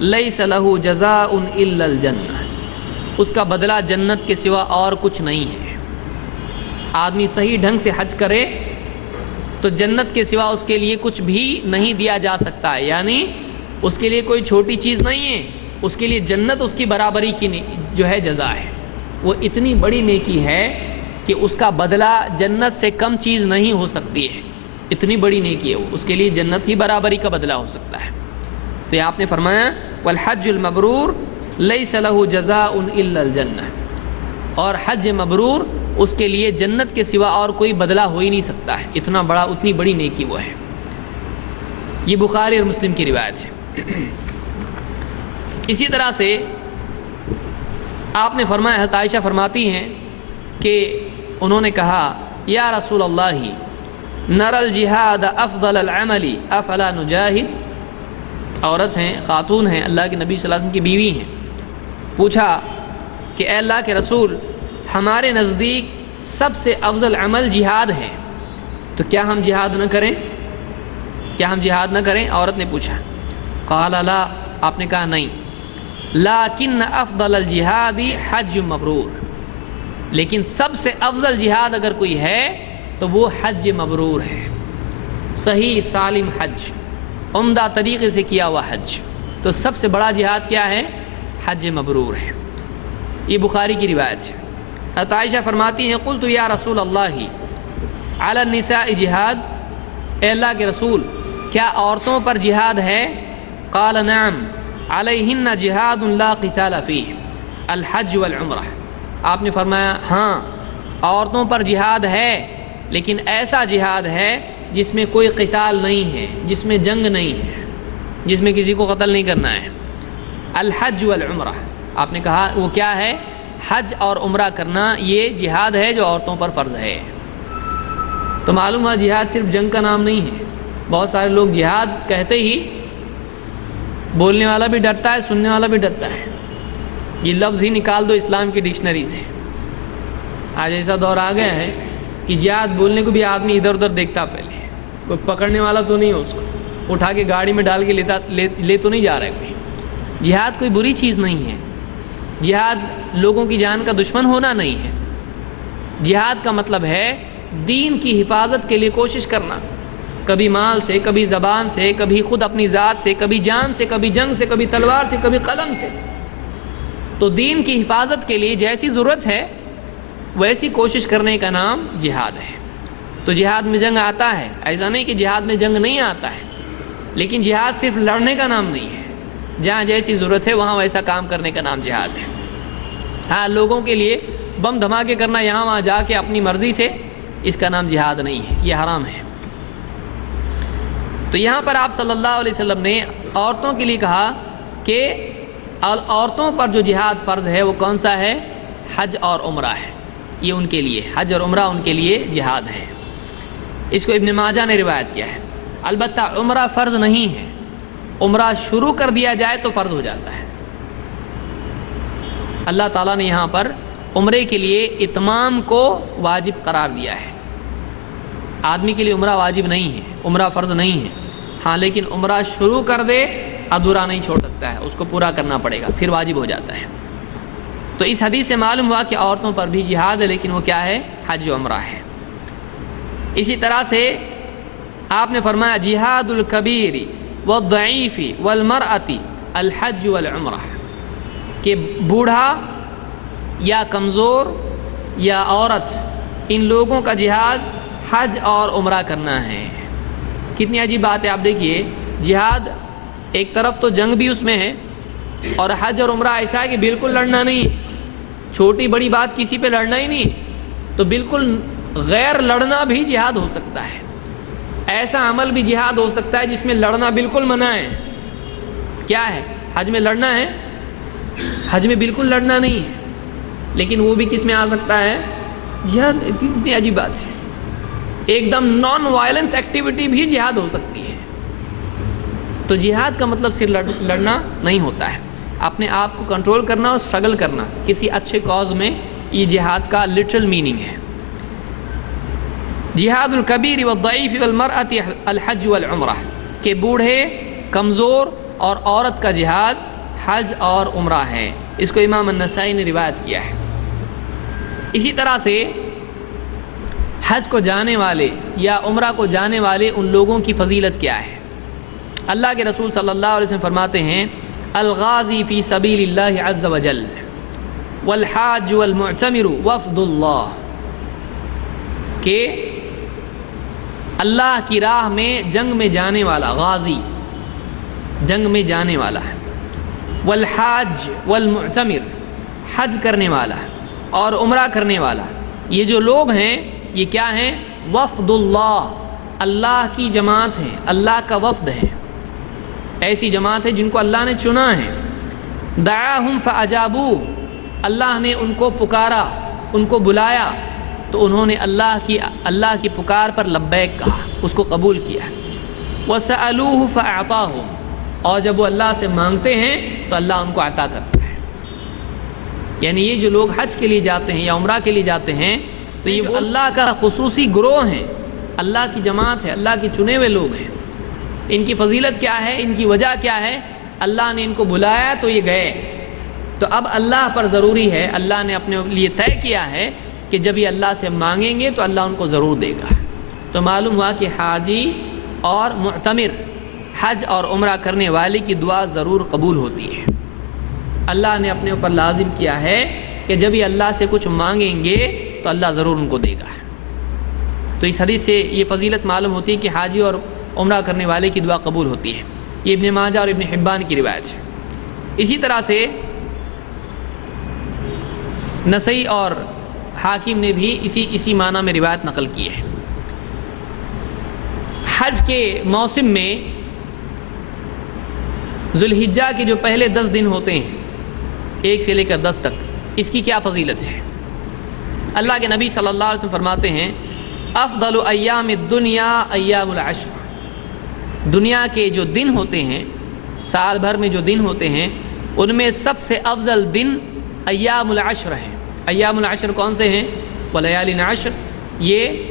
لیس لہ جزاء الا الجنہ، اس کا بدلہ جنت کے سوا اور کچھ نہیں ہے۔ آدمی صحیح ڈھنگ سے حج کرے تو جنت کے سوا اس کے لیے کچھ بھی نہیں دیا جا سکتا ہے، یعنی اس کے لیے کوئی چھوٹی چیز نہیں ہے، اس کے لیے جنت اس کی برابری کی جو ہے جزا ہے۔ وہ اتنی بڑی نیکی ہے کہ اس کا بدلہ جنت سے کم چیز نہیں ہو سکتی ہے، اتنی بڑی نیکی ہے وہ، اس کے لیے جنت ہی برابری کا بدلہ ہو سکتا ہے۔ تو آپ نے فرمایا والحج المبرور لیس لہ جزاء الا الجنہ، اور حج مبرور اس کے لیے جنت کے سوا اور کوئی بدلہ ہو ہی نہیں سکتا ہے، اتنی بڑی نیکی وہ ہے۔ یہ بخاری اور مسلم کی روایت ہے۔ اسی طرح سے آپ نے فرمایا، حضرت عائشہ فرماتی ہیں کہ انہوں نے کہا یا رسول اللہ نر الجہاد افضل العمل افلا نجاہد، عورت ہیں، خاتون ہیں، اللہ کے نبی صلی اللہ علیہ وسلم کی بیوی ہیں، پوچھا کہ اے اللہ کے رسول ہمارے نزدیک سب سے افضل عمل جہاد ہے، تو کیا ہم جہاد نہ کریں؟ کیا ہم جہاد نہ کریں؟ عورت نے پوچھا۔ قال لا، آپ نے کہا نہیں، لیکن افضل الجہاد حج مبرور، لیکن سب سے افضل جہاد اگر کوئی ہے تو وہ حج مبرور ہے، صحیح سالم حج، عمدہ طریقے سے کیا ہوا حج۔ تو سب سے بڑا جہاد کیا ہے؟ حج مبرور ہے۔ یہ بخاری کی روایت ہے۔ حضرت عائشہ فرماتی ہیں قلت یا رسول اللہ علی النساء جہاد، اے اللہ کے رسول کیا عورتوں پر جہاد ہے؟ قال نعم علیہن جہاد لا قتال فیہ الحج والعمرہ، آپ نے فرمایا ہاں عورتوں پر جہاد ہے، لیکن ایسا جہاد ہے جس میں کوئی قتال نہیں ہے، جس میں جنگ نہیں ہے، جس میں کسی کو قتل نہیں کرنا ہے۔ الحج والعمرہ، آپ نے کہا وہ کیا ہے؟ حج اور عمرہ کرنا، یہ جہاد ہے جو عورتوں پر فرض ہے۔ تو معلوم ہوا جہاد صرف جنگ کا نام نہیں ہے، بہت سارے لوگ جہاد کہتے ہی بولنے والا بھی ڈرتا ہے، سننے والا بھی ڈرتا ہے، یہ لفظ ہی نکال دو اسلام کی ڈکشنری سے۔ آج ایسا دور آ گیا ہے کہ جہاد بولنے کو بھی آدمی ادھر ادھر دیکھتا، پہلے کوئی پکڑنے والا تو نہیں ہو، اس کو اٹھا کے گاڑی میں ڈال کے لے تو نہیں جا رہا ہے کوئی۔ جہاد کوئی بری چیز نہیں ہے، جہاد لوگوں کی جان کا دشمن ہونا نہیں ہے۔ جہاد کا مطلب ہے دین کی حفاظت کے لیے کوشش کرنا، کبھی مال سے، کبھی زبان سے، کبھی خود اپنی ذات سے، کبھی جان سے، کبھی جنگ سے، کبھی تلوار سے، کبھی قلم سے۔ تو دین کی حفاظت کے لیے جیسی ضرورت ہے ویسی کوشش کرنے کا نام جہاد ہے۔ تو جہاد میں جنگ آتا ہے، ایسا نہیں کہ جہاد میں جنگ نہیں آتا ہے، لیکن جہاد صرف لڑنے کا نام نہیں ہے، جہاں جیسی ضرورت ہے وہاں ویسا کام کرنے کا نام جہاد ہے۔ ہاں، لوگوں کے لیے بم دھماکے کرنا یہاں وہاں جا کے اپنی مرضی سے، اس کا نام جہاد نہیں ہے، یہ حرام ہے۔ تو یہاں پر آپ صلی اللہ علیہ وسلم نے عورتوں کے لیے کہا کہ عورتوں پر جو جہاد فرض ہے وہ کون سا ہے؟ حج اور عمرہ ہے، یہ ان کے لیے حج اور عمرہ ان کے لیے جہاد ہے۔ اس کو ابن ماجہ نے روایت کیا ہے۔ البتہ عمرہ فرض نہیں ہے، عمرہ شروع کر دیا جائے تو فرض ہو جاتا ہے۔ اللہ تعالیٰ نے یہاں پر عمرے کے لیے اتمام کو واجب قرار دیا ہے۔ آدمی کے لیے عمرہ واجب نہیں ہے، عمرہ فرض نہیں ہے، ہاں لیکن عمرہ شروع کر دے ادھورا نہیں چھوڑ سکتا ہے، اس کو پورا کرنا پڑے گا، پھر واجب ہو جاتا ہے۔ تو اس حدیث سے معلوم ہوا کہ عورتوں پر بھی جہاد ہے، لیکن وہ کیا ہے؟ حج و عمرہ ہے۔ اسی طرح سے آپ نے فرمایا جہاد الکبیر والضعیف والمرأۃ الحج والعمرہ، کہ بوڑھا یا کمزور یا عورت، ان لوگوں کا جہاد حج اور عمرہ کرنا ہے۔ کتنی عجیب بات ہے، آپ دیکھیے، جہاد ایک طرف تو جنگ بھی اس میں ہے، اور حج اور عمرہ ایسا ہے کہ بالکل لڑنا نہیں ہے، چھوٹی بڑی بات کسی پہ لڑنا ہی نہیں ہے۔ تو بالکل غیر لڑنا بھی جہاد ہو سکتا ہے، ایسا عمل بھی جہاد ہو سکتا ہے جس میں لڑنا بالکل منع ہے۔ کیا ہے؟ حج میں لڑنا ہے، حج میں بالکل لڑنا نہیں ہے، لیکن وہ بھی کس میں آ سکتا ہے؟ جہاد۔ اتنی عجیب بات ہے، ایک دم نان وائلنس ایکٹیویٹی بھی جہاد ہو سکتی ہے۔ تو جہاد کا مطلب صرف لڑنا نہیں ہوتا ہے، اپنے آپ کو کنٹرول کرنا اور اسٹرگل کرنا کسی اچھے کاز میں، یہ جہاد کا لٹرل میننگ ہے۔ جہاد الکبیر والضعیف والمرأۃ الحج والعمرہ، کہ بوڑھے، کمزور اور عورت کا جہاد حج اور عمرہ ہے۔ اس کو امام النسائی نے روایت کیا ہے۔ اسی طرح سے حج کو جانے والے یا عمرہ کو جانے والے ان لوگوں کی فضیلت کیا ہے؟ اللہ کے رسول صلی اللہ علیہ وسلم فرماتے ہیں الغازی فی سبیل اللہ عز وجل والحاج والمعتمر وفد اللہ، کہ اللہ کی راہ میں جنگ میں جانے والا غازی، جنگ میں جانے والا ہے، والحاج والمعتمر، حج کرنے والا اور عمرہ کرنے والا، یہ جو لوگ ہیں یہ کیا ہیں؟ وفد اللہ، اللہ کی جماعت ہے، اللہ کا وفد ہے، ایسی جماعت ہے جن کو اللہ نے چنا ہے۔ دعاہم فاجابوا، اللہ نے ان کو پکارا، ان کو بلایا تو انہوں نے اللہ کی پکار پر لبیک کہا، اس کو قبول کیا۔ وسألوہ فاعطاہم، اور جب وہ اللہ سے مانگتے ہیں تو اللہ ان کو عطا کرتا ہے۔ یعنی یہ جو لوگ حج کے لیے جاتے ہیں یا عمرہ کے لیے جاتے ہیں تو یہ اللہ کا خصوصی گروہ ہیں، اللہ کی جماعت ہے، اللہ کے چنے ہوئے لوگ ہیں۔ ان کی فضیلت کیا ہے؟ ان کی وجہ کیا ہے؟ اللہ نے ان کو بلایا تو یہ گئے۔ تو اب اللہ پر ضروری ہے، اللہ نے اپنے لیے طے کیا ہے کہ جب یہ اللہ سے مانگیں گے تو اللہ ان کو ضرور دے گا۔ تو معلوم ہوا کہ حاجی اور معتمر، حج اور عمرہ کرنے والے کی دعا ضرور قبول ہوتی ہے۔ اللہ نے اپنے اوپر لازم کیا ہے کہ جب یہ اللہ سے کچھ مانگیں گے تو اللہ ضرور ان کو دے گا۔ تو اس حدیث سے یہ فضیلت معلوم ہوتی ہے کہ حاجی اور عمرہ کرنے والے کی دعا قبول ہوتی ہے۔ یہ ابن ماجہ اور ابن حبان کی روایت ہے۔ اسی طرح سے نسائی اور حاکم نے بھی اسی معنی میں روایت نقل کی ہے۔ حج کے موسم میں ذوالحجہ کے جو پہلے 10 دن ہوتے ہیں، 1 سے لے کر 10 تک، اس کی کیا فضیلت ہے؟ اللہ کے نبی صلی اللہ علیہ وسلم فرماتے ہیں افضل ایام الدنیا ایام العشر، دنیا کے جو دن ہوتے ہیں، سال بھر میں جو دن ہوتے ہیں، ان میں سب سے افضل دن ایام العشر ہیں۔ ایام العشر کون سے ہیں؟ ولیال عشر، یہ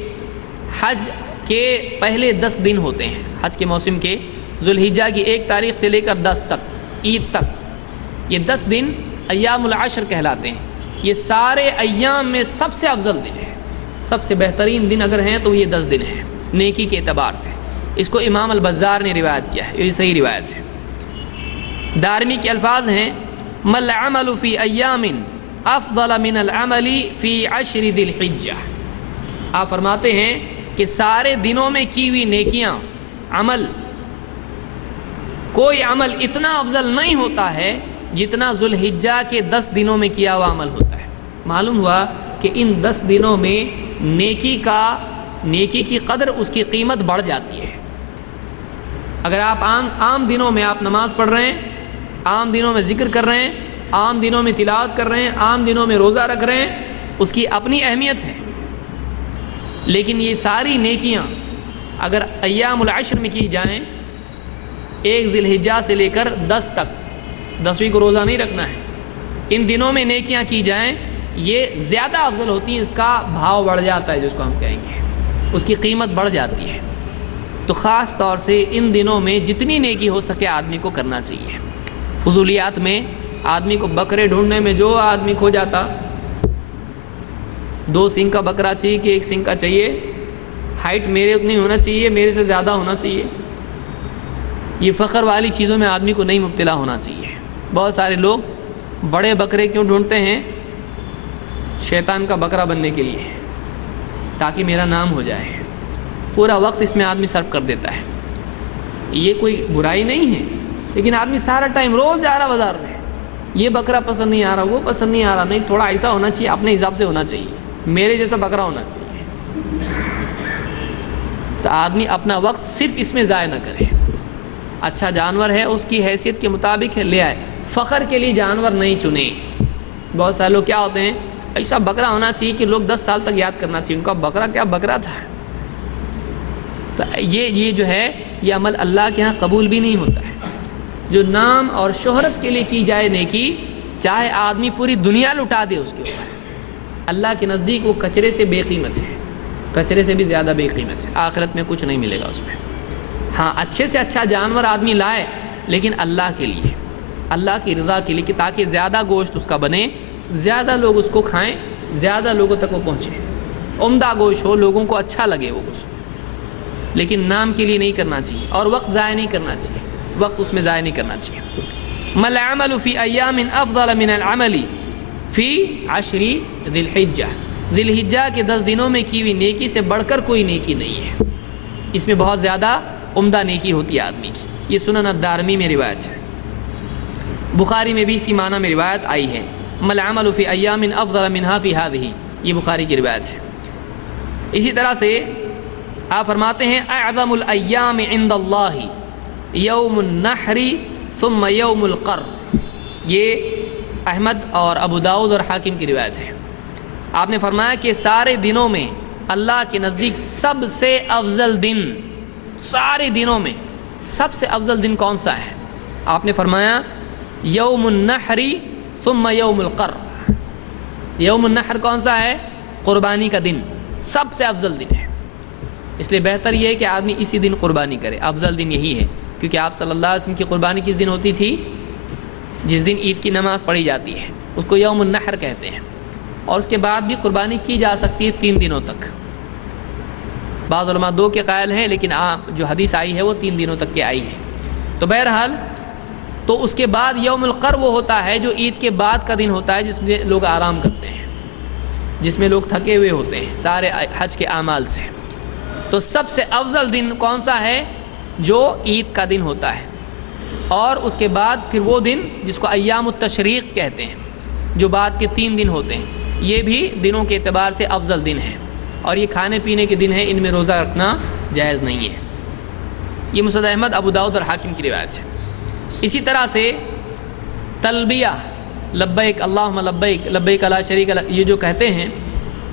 حج کے پہلے 10 دن ہوتے ہیں، حج کے موسم کے، ذوالحجہ کی 1 تاریخ سے لے کر 10 تک، عید تک، یہ 10 دن ایام العشر کہلاتے ہیں۔ یہ سارے ایام میں سب سے افضل دن ہے، سب سے بہترین دن اگر ہیں تو یہ 10 دن ہیں نیکی کے اعتبار سے۔ اس کو امام البزار نے روایت کیا ہے، یہ صحیح روایت ہے۔ دارمی کے الفاظ ہیں مل عمل فی ایام افضل من العمل فی 10 ذی الحجہ۔ آپ فرماتے ہیں کہ سارے دنوں میں کی ہوئی نیکیاں، عمل، کوئی عمل اتنا افضل نہیں ہوتا ہے جتنا ذوالحجہ کے 10 دنوں میں کیا ہوا عمل ہوتا ہے۔ معلوم ہوا کہ ان 10 دنوں میں نیکی کی قدر، اس کی قیمت بڑھ جاتی ہے۔ اگر آپ عام دنوں میں آپ نماز پڑھ رہے ہیں، عام دنوں میں ذکر کر رہے ہیں، عام دنوں میں تلاوت کر رہے ہیں، عام دنوں میں روزہ رکھ رہے ہیں، اس کی اپنی اہمیت ہے، لیکن یہ ساری نیکیاں اگر ایام العشر میں کی جائیں، 1 ذی الحجہ سے لے کر 10 تک، 10ویں کو روزہ نہیں رکھنا ہے، ان دنوں میں نیکیاں کی جائیں، یہ زیادہ افضل ہوتی ہیں، اس کا بھاؤ بڑھ جاتا ہے، جس کو ہم کہیں گے اس کی قیمت بڑھ جاتی ہے۔ تو خاص طور سے ان دنوں میں جتنی نیکی ہو سکے آدمی کو کرنا چاہیے۔ فضولیات میں آدمی کو بکرے ڈھونڈنے میں جو آدمی کھو جاتا، 2 سینگ کا بکرا چاہیے کہ 1 سینگ کا چاہیے، ہائٹ میرے اتنی ہونا چاہیے، میرے سے زیادہ ہونا چاہیے، یہ فخر والی چیزوں میں آدمی کو نہیں مبتلا ہونا چاہیے۔ بہت سارے لوگ بڑے بکرے کیوں ڈھونڈتے ہیں؟ شیطان کا بکرا بننے کے لیے، تاکہ میرا نام ہو جائے، پورا وقت اس میں آدمی صرف کر دیتا ہے۔ یہ کوئی برائی نہیں ہے، لیکن آدمی سارا ٹائم روز جا رہا بازار میں، یہ بکرا پسند نہیں آ رہا، وہ پسند نہیں آ رہا، نہیں تھوڑا ایسا ہونا چاہیے، اپنے حساب سے ہونا چاہیے، میرے جیسا بکرا ہونا چاہیے۔ تو آدمی اپنا وقت صرف اس میں ضائع نہ کرے۔ اچھا جانور ہے، اس کی حیثیت کے مطابق ہے، لے آئے، فخر کے لیے جانور نہیں چنے۔ بہت سارے لوگ کیا ہوتے ہیں، ایسا بکرا ہونا چاہیے کہ لوگ 10 سال تک یاد کرنا چاہیے، ان کا بکرا کیا بکرا تھا۔ تو یہ جو ہے، یہ عمل اللہ کے ہاں قبول بھی نہیں ہوتا ہے۔ جو نام اور شہرت کے لیے کی جائے نیکی، چاہے آدمی پوری دنیا لٹا دے اس کے اوپر، اللہ کے نزدیک وہ کچرے سے بے قیمت ہے، کچرے سے بھی زیادہ بے قیمت ہے، آخرت میں کچھ نہیں ملے گا اس میں۔ ہاں اچھے سے اچھا جانور آدمی لائے، لیکن اللہ کے لیے، اللہ کی رضا کے لیے، کہ تاکہ زیادہ گوشت اس کا بنے، زیادہ لوگ اس کو کھائیں، زیادہ لوگوں تک وہ پہنچے، عمدہ گوشت ہو، لوگوں کو اچھا لگے وہ گوشت، لیکن نام کے لیے نہیں کرنا چاہیے، اور وقت ضائع نہیں کرنا چاہیے، وقت اس میں ضائع نہیں کرنا چاہیے۔ مل عمل فی ایام افضل من العمل فی 10 ذی الحجہ، ذی الحجہ کے 10 دنوں میں کی ہوئی نیکی سے بڑھ کر کوئی نیکی نہیں ہے، اس میں بہت زیادہ عمدہ نیکی ہوتی ہے آدمی کی۔ یہ سنن الدارمی میں روایت ہے، بخاری میں بھی اسی معنی میں روایت آئی ہے، مل عمل فی ایام افضل منہا فی ہذہ، یہ بخاری کی روایت ہے۔ اسی طرح سے آپ فرماتے ہیں اعظم الایام عند اللہ یوم النحر ثم یوم القر، یہ احمد اور ابو داؤد اور حاکم کی روایت ہے۔ آپ نے فرمایا کہ سارے دنوں میں اللہ کے نزدیک سب سے افضل دن، سارے دنوں میں سب سے افضل دن کون سا ہے؟ آپ نے فرمایا یوم النحر ثم یوم القر۔ یوم النحر کون سا ہے؟ قربانی کا دن، سب سے افضل دن ہے، اس لیے بہتر یہ ہے کہ آدمی اسی دن قربانی کرے، افضل دن یہی ہے، کیونکہ آپ صلی اللہ علیہ وسلم کی قربانی کس دن ہوتی تھی؟ جس دن عید کی نماز پڑھی جاتی ہے، اس کو یوم النحر کہتے ہیں، اور اس کے بعد بھی قربانی کی جا سکتی ہے 3 دنوں تک۔ بعض علماء 2 کے قائل ہیں، لیکن جو حدیث آئی ہے وہ 3 دنوں تک کی آئی ہے۔ تو بہرحال تو اس کے بعد یوم القر وہ ہوتا ہے جو عید کے بعد کا دن ہوتا ہے، جس میں لوگ آرام کرتے ہیں، جس میں لوگ تھکے ہوئے ہوتے ہیں سارے حج کے اعمال سے۔ تو سب سے افضل دن کون سا ہے؟ جو عید کا دن ہوتا ہے، اور اس کے بعد پھر وہ دن جس کو ایام التشریق کہتے ہیں، جو بعد کے 3 دن ہوتے ہیں، یہ بھی دنوں کے اعتبار سے افضل دن ہے، اور یہ کھانے پینے کے دن ہیں، ان میں روزہ رکھنا جائز نہیں ہے۔ یہ مسند احمد، ابو داؤد اور حاکم کی روایت ہے۔ اسی طرح سے تلبیہ، لبیک اللہم لبیک لبیک لا شریک لک، یہ جو کہتے ہیں،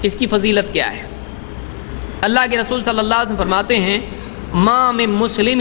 اس کی فضیلت کیا ہے؟ اللہ کے رسول صلی اللہ علیہ وسلم فرماتے ہیں ما من مسلم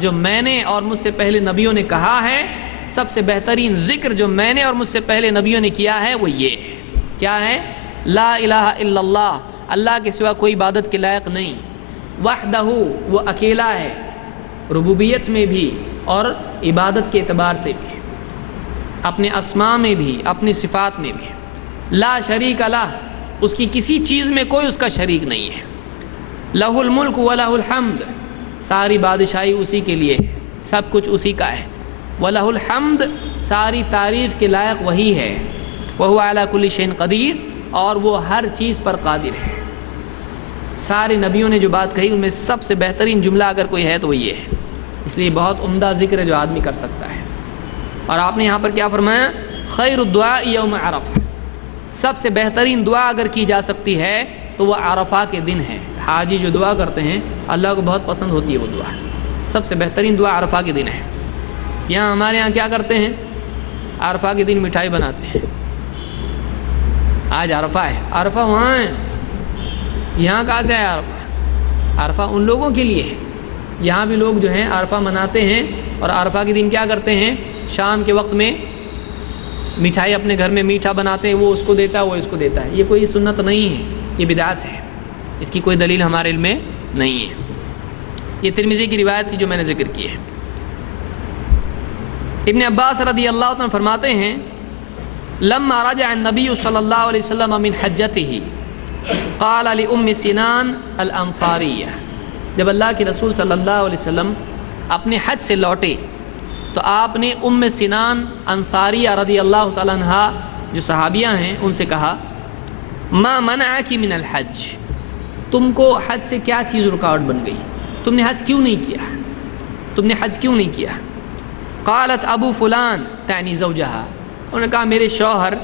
جو میں نے اور مجھ سے پہلے نبیوں نے کہا ہے، سب سے بہترین ذکر جو میں نے اور مجھ سے پہلے نبیوں نے کیا ہے وہ یہ ہے۔ کیا ہے؟ لا الہ الا اللہ، اللہ کے سوا کوئی عبادت کے لائق نہیں، وحدہ، وہ اکیلا ہے، ربوبیت میں بھی اور عبادت کے اعتبار سے بھی، اپنے اسماء میں بھی، اپنی صفات میں بھی، لا شریک لہ، اس کی کسی چیز میں کوئی اس کا شریک نہیں ہے، لہ الملک و لہ الحمد، ساری بادشاہی اسی کے لیے ہے، سب کچھ اسی کا ہے، وَلَهُ الْحَمْدُ، ساری تعریف کے لائق وہی ہے، وَهُوَ عَلَى كُلِّ شَيْءٍ قَدِيرٌ، اور وہ ہر چیز پر قادر ہے۔ سارے نبیوں نے جو بات کہی ان میں سب سے بہترین جملہ اگر کوئی ہے تو وہ یہ ہے، اس لیے بہت عمدہ ذکر ہے جو آدمی کر سکتا ہے۔ اور آپ نے یہاں پر کیا فرمایا؟ خیر الدعاء یوم عرفہ، سب سے بہترین دعا اگر کی جا سکتی ہے تو وہ عرفہ کے دن ہے۔ حاجی جو دعا کرتے ہیں اللہ کو بہت پسند ہوتی ہے وہ دعا، سب سے بہترین دعا عرفہ کے دن ہے۔ یہاں ہمارے یہاں کیا کرتے ہیں؟ عرفہ کے دن مٹھائی بناتے ہیں، آج عرفہ ہے، عرفہ وہاں ہے، یہاں کہاں سے ہے عرفہ؟ عرفہ ان لوگوں کے لیے ہے، یہاں بھی لوگ جو ہیں عرفہ مناتے ہیں، اور عرفہ کے دن کیا کرتے ہیں؟ شام کے وقت میں مٹھائی اپنے گھر میں میٹھا بناتے ہیں، وہ اس کو دیتا ہے، وہ اس کو دیتا ہے۔ یہ کوئی سنت نہیں ہے، یہ بدعت ہے، اس کی کوئی دلیل ہمارے علم میں نہیں ہے۔ یہ ترمذی کی روایت تھی جو میں نے ذکر کی ہے۔ ابن عباس رضی اللہ عنہ فرماتے ہیں لما رجع النبی صلی اللہ علیہ وسلم من حجته قال لأم سنان الانصاریہ، جب اللہ کے رسول صلی اللہ علیہ وسلم اپنے حج سے لوٹے تو آپ نے ام سنان انصاریہ رضی اللہ تعالیٰ عنہ جو صحابیہ ہیں ان سے کہا ما منعک من الحج، تم کو حج سے کیا چیز رکاوٹ بن گئی، تم نے حج کیوں نہیں کیا، تم نے حج کیوں نہیں کیا؟ قالت ابو فلان تعنی زوجہا، انہوں نے کہا میرے شوہر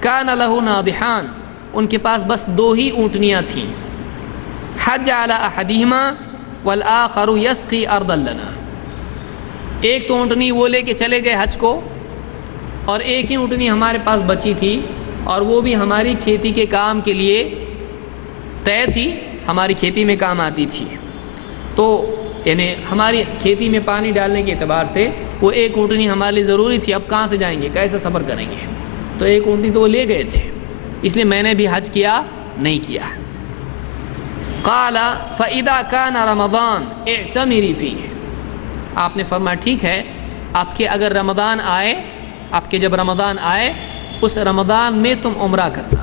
کان لہ ناضحان، ان کے پاس بس 2 ہی اونٹنیاں تھیں، حج علی احدہما والآخر یسقی ارضا لنا، ایک تو اونٹنی وہ لے کے چلے گئے حج کو، اور ایک ہی اونٹنی ہمارے پاس بچی تھی، اور وہ بھی ہماری کھیتی کے کام کے لیے طے تھی، ہماری کھیتی میں کام آتی تھی، تو یعنی ہماری کھیتی میں پانی ڈالنے کے اعتبار سے وہ ایک اونٹنی ہمارے لیے ضروری تھی، اب کہاں سے جائیں گے، کیسے سفر کریں گے، تو ایک اونٹنی تو وہ لے گئے تھے، اس لیے میں نے بھی حج کیا نہیں کیا۔ قال فَإِذَا كَانَ رَمَضَانَ اعْتَمِرِي فِيهِ، آپ نے فرمایا ٹھیک ہے، آپ کے اگر رمضان آئے، آپ کے جب رمضان آئے اس رمضان میں تم عمرہ کرنا،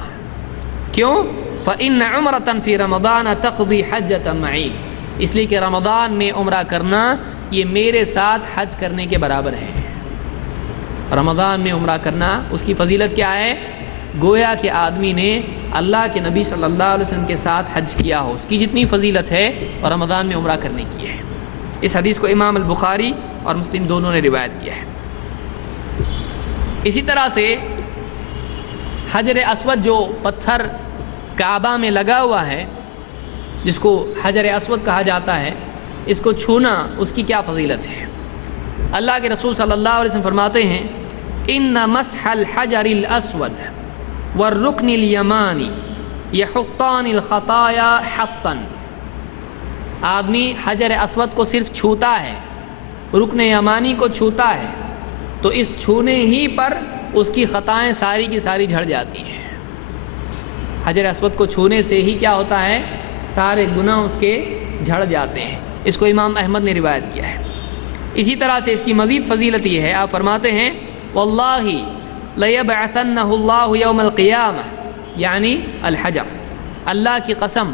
کیوں؟ فَإِنَّ عُمْرَةً فِي رَمَضَانَ تَقْضِي حَجَّةً مَعِي، اس لیے کہ رمضان میں عمرہ کرنا یہ میرے ساتھ حج کرنے کے برابر ہے۔ رمضان میں عمرہ کرنا اس کی فضیلت کیا ہے؟ گویا کہ آدمی نے اللہ کے نبی صلی اللہ علیہ وسلم کے ساتھ حج کیا ہو، اس کی جتنی فضیلت ہے اور رمضان میں عمرہ کرنے کی ہے۔ اس حدیث کو امام البخاری اور مسلم دونوں نے روایت کیا ہے۔ اسی طرح سے حجر اسود جو پتھر کعبہ میں لگا ہوا ہے، جس کو حجر اسود کہا جاتا ہے، اس کو چھونا اس کی کیا فضیلت ہے؟ اللہ کے رسول صلی اللہ علیہ وسلم فرماتے ہیں ان مسح الحجر الاسود والرکن الیمانی یحطان الخطایا حطا، آدمی حجر اسود کو صرف چھوتا ہے، رکن یمانی کو چھوتا ہے، تو اس چھونے ہی پر اس کی خطائیں ساری کی ساری جھڑ جاتی ہیں۔ حجر اسود کو چھونے سے ہی کیا ہوتا ہے؟ سارے گناہ اس کے جھڑ جاتے ہیں۔ اس کو امام احمد نے روایت کیا ہے۔ اسی طرح سے اس کی مزید فضیلت یہ ہے، آپ فرماتے ہیں واللہ لیبعثنہ اللہ یوم القیامہ، یعنی الحجر، اللہ کی قسم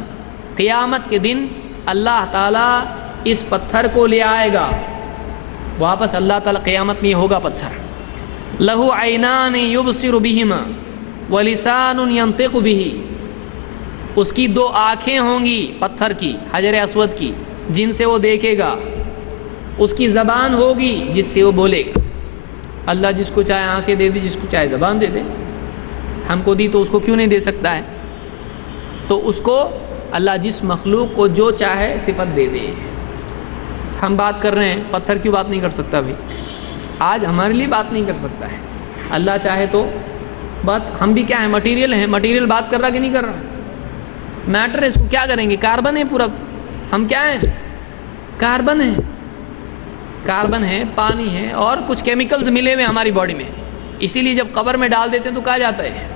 قیامت کے دن اللہ تعالیٰ اس پتھر کو لے آئے گا واپس، اللہ تعالیٰ قیامت میں یہ ہوگا پتھر، لہ عینان یبصر بہما ولسان ینطق بہ، اس کی 2 آنکھیں ہوں گی پتھر کی، حجر اسود کی، جن سے وہ دیکھے گا، اس کی زبان ہوگی جس سے وہ بولے گا۔ اللہ جس کو چاہے آنکھیں دے دے، جس کو چاہے زبان دے دے، ہم کو دی تو اس کو کیوں نہیں دے سکتا ہے؟ تو اس کو اللہ جس مخلوق کو جو چاہے صفت دے دے۔ ہم بات کر رہے ہیں، پتھر کیوں بات نہیں کر سکتا بھائی؟ آج ہمارے لیے بات نہیں کر سکتا ہے، اللہ چاہے تو بات، ہم بھی کیا ہیں؟ مٹیریل ہیں، مٹیریل بات کر رہا کہ نہیں کر رہا؟ میٹر ہے، اس کو کیا کریں گے؟ کاربن ہے پورا، ہم کیا ہیں؟ کاربن ہیں، کاربن ہے، پانی ہے اور کچھ کیمیکلز ملے ہوئے ہماری باڈی میں. اسی لیے جب قبر میں ڈال دیتے ہیں تو کہا جاتا ہے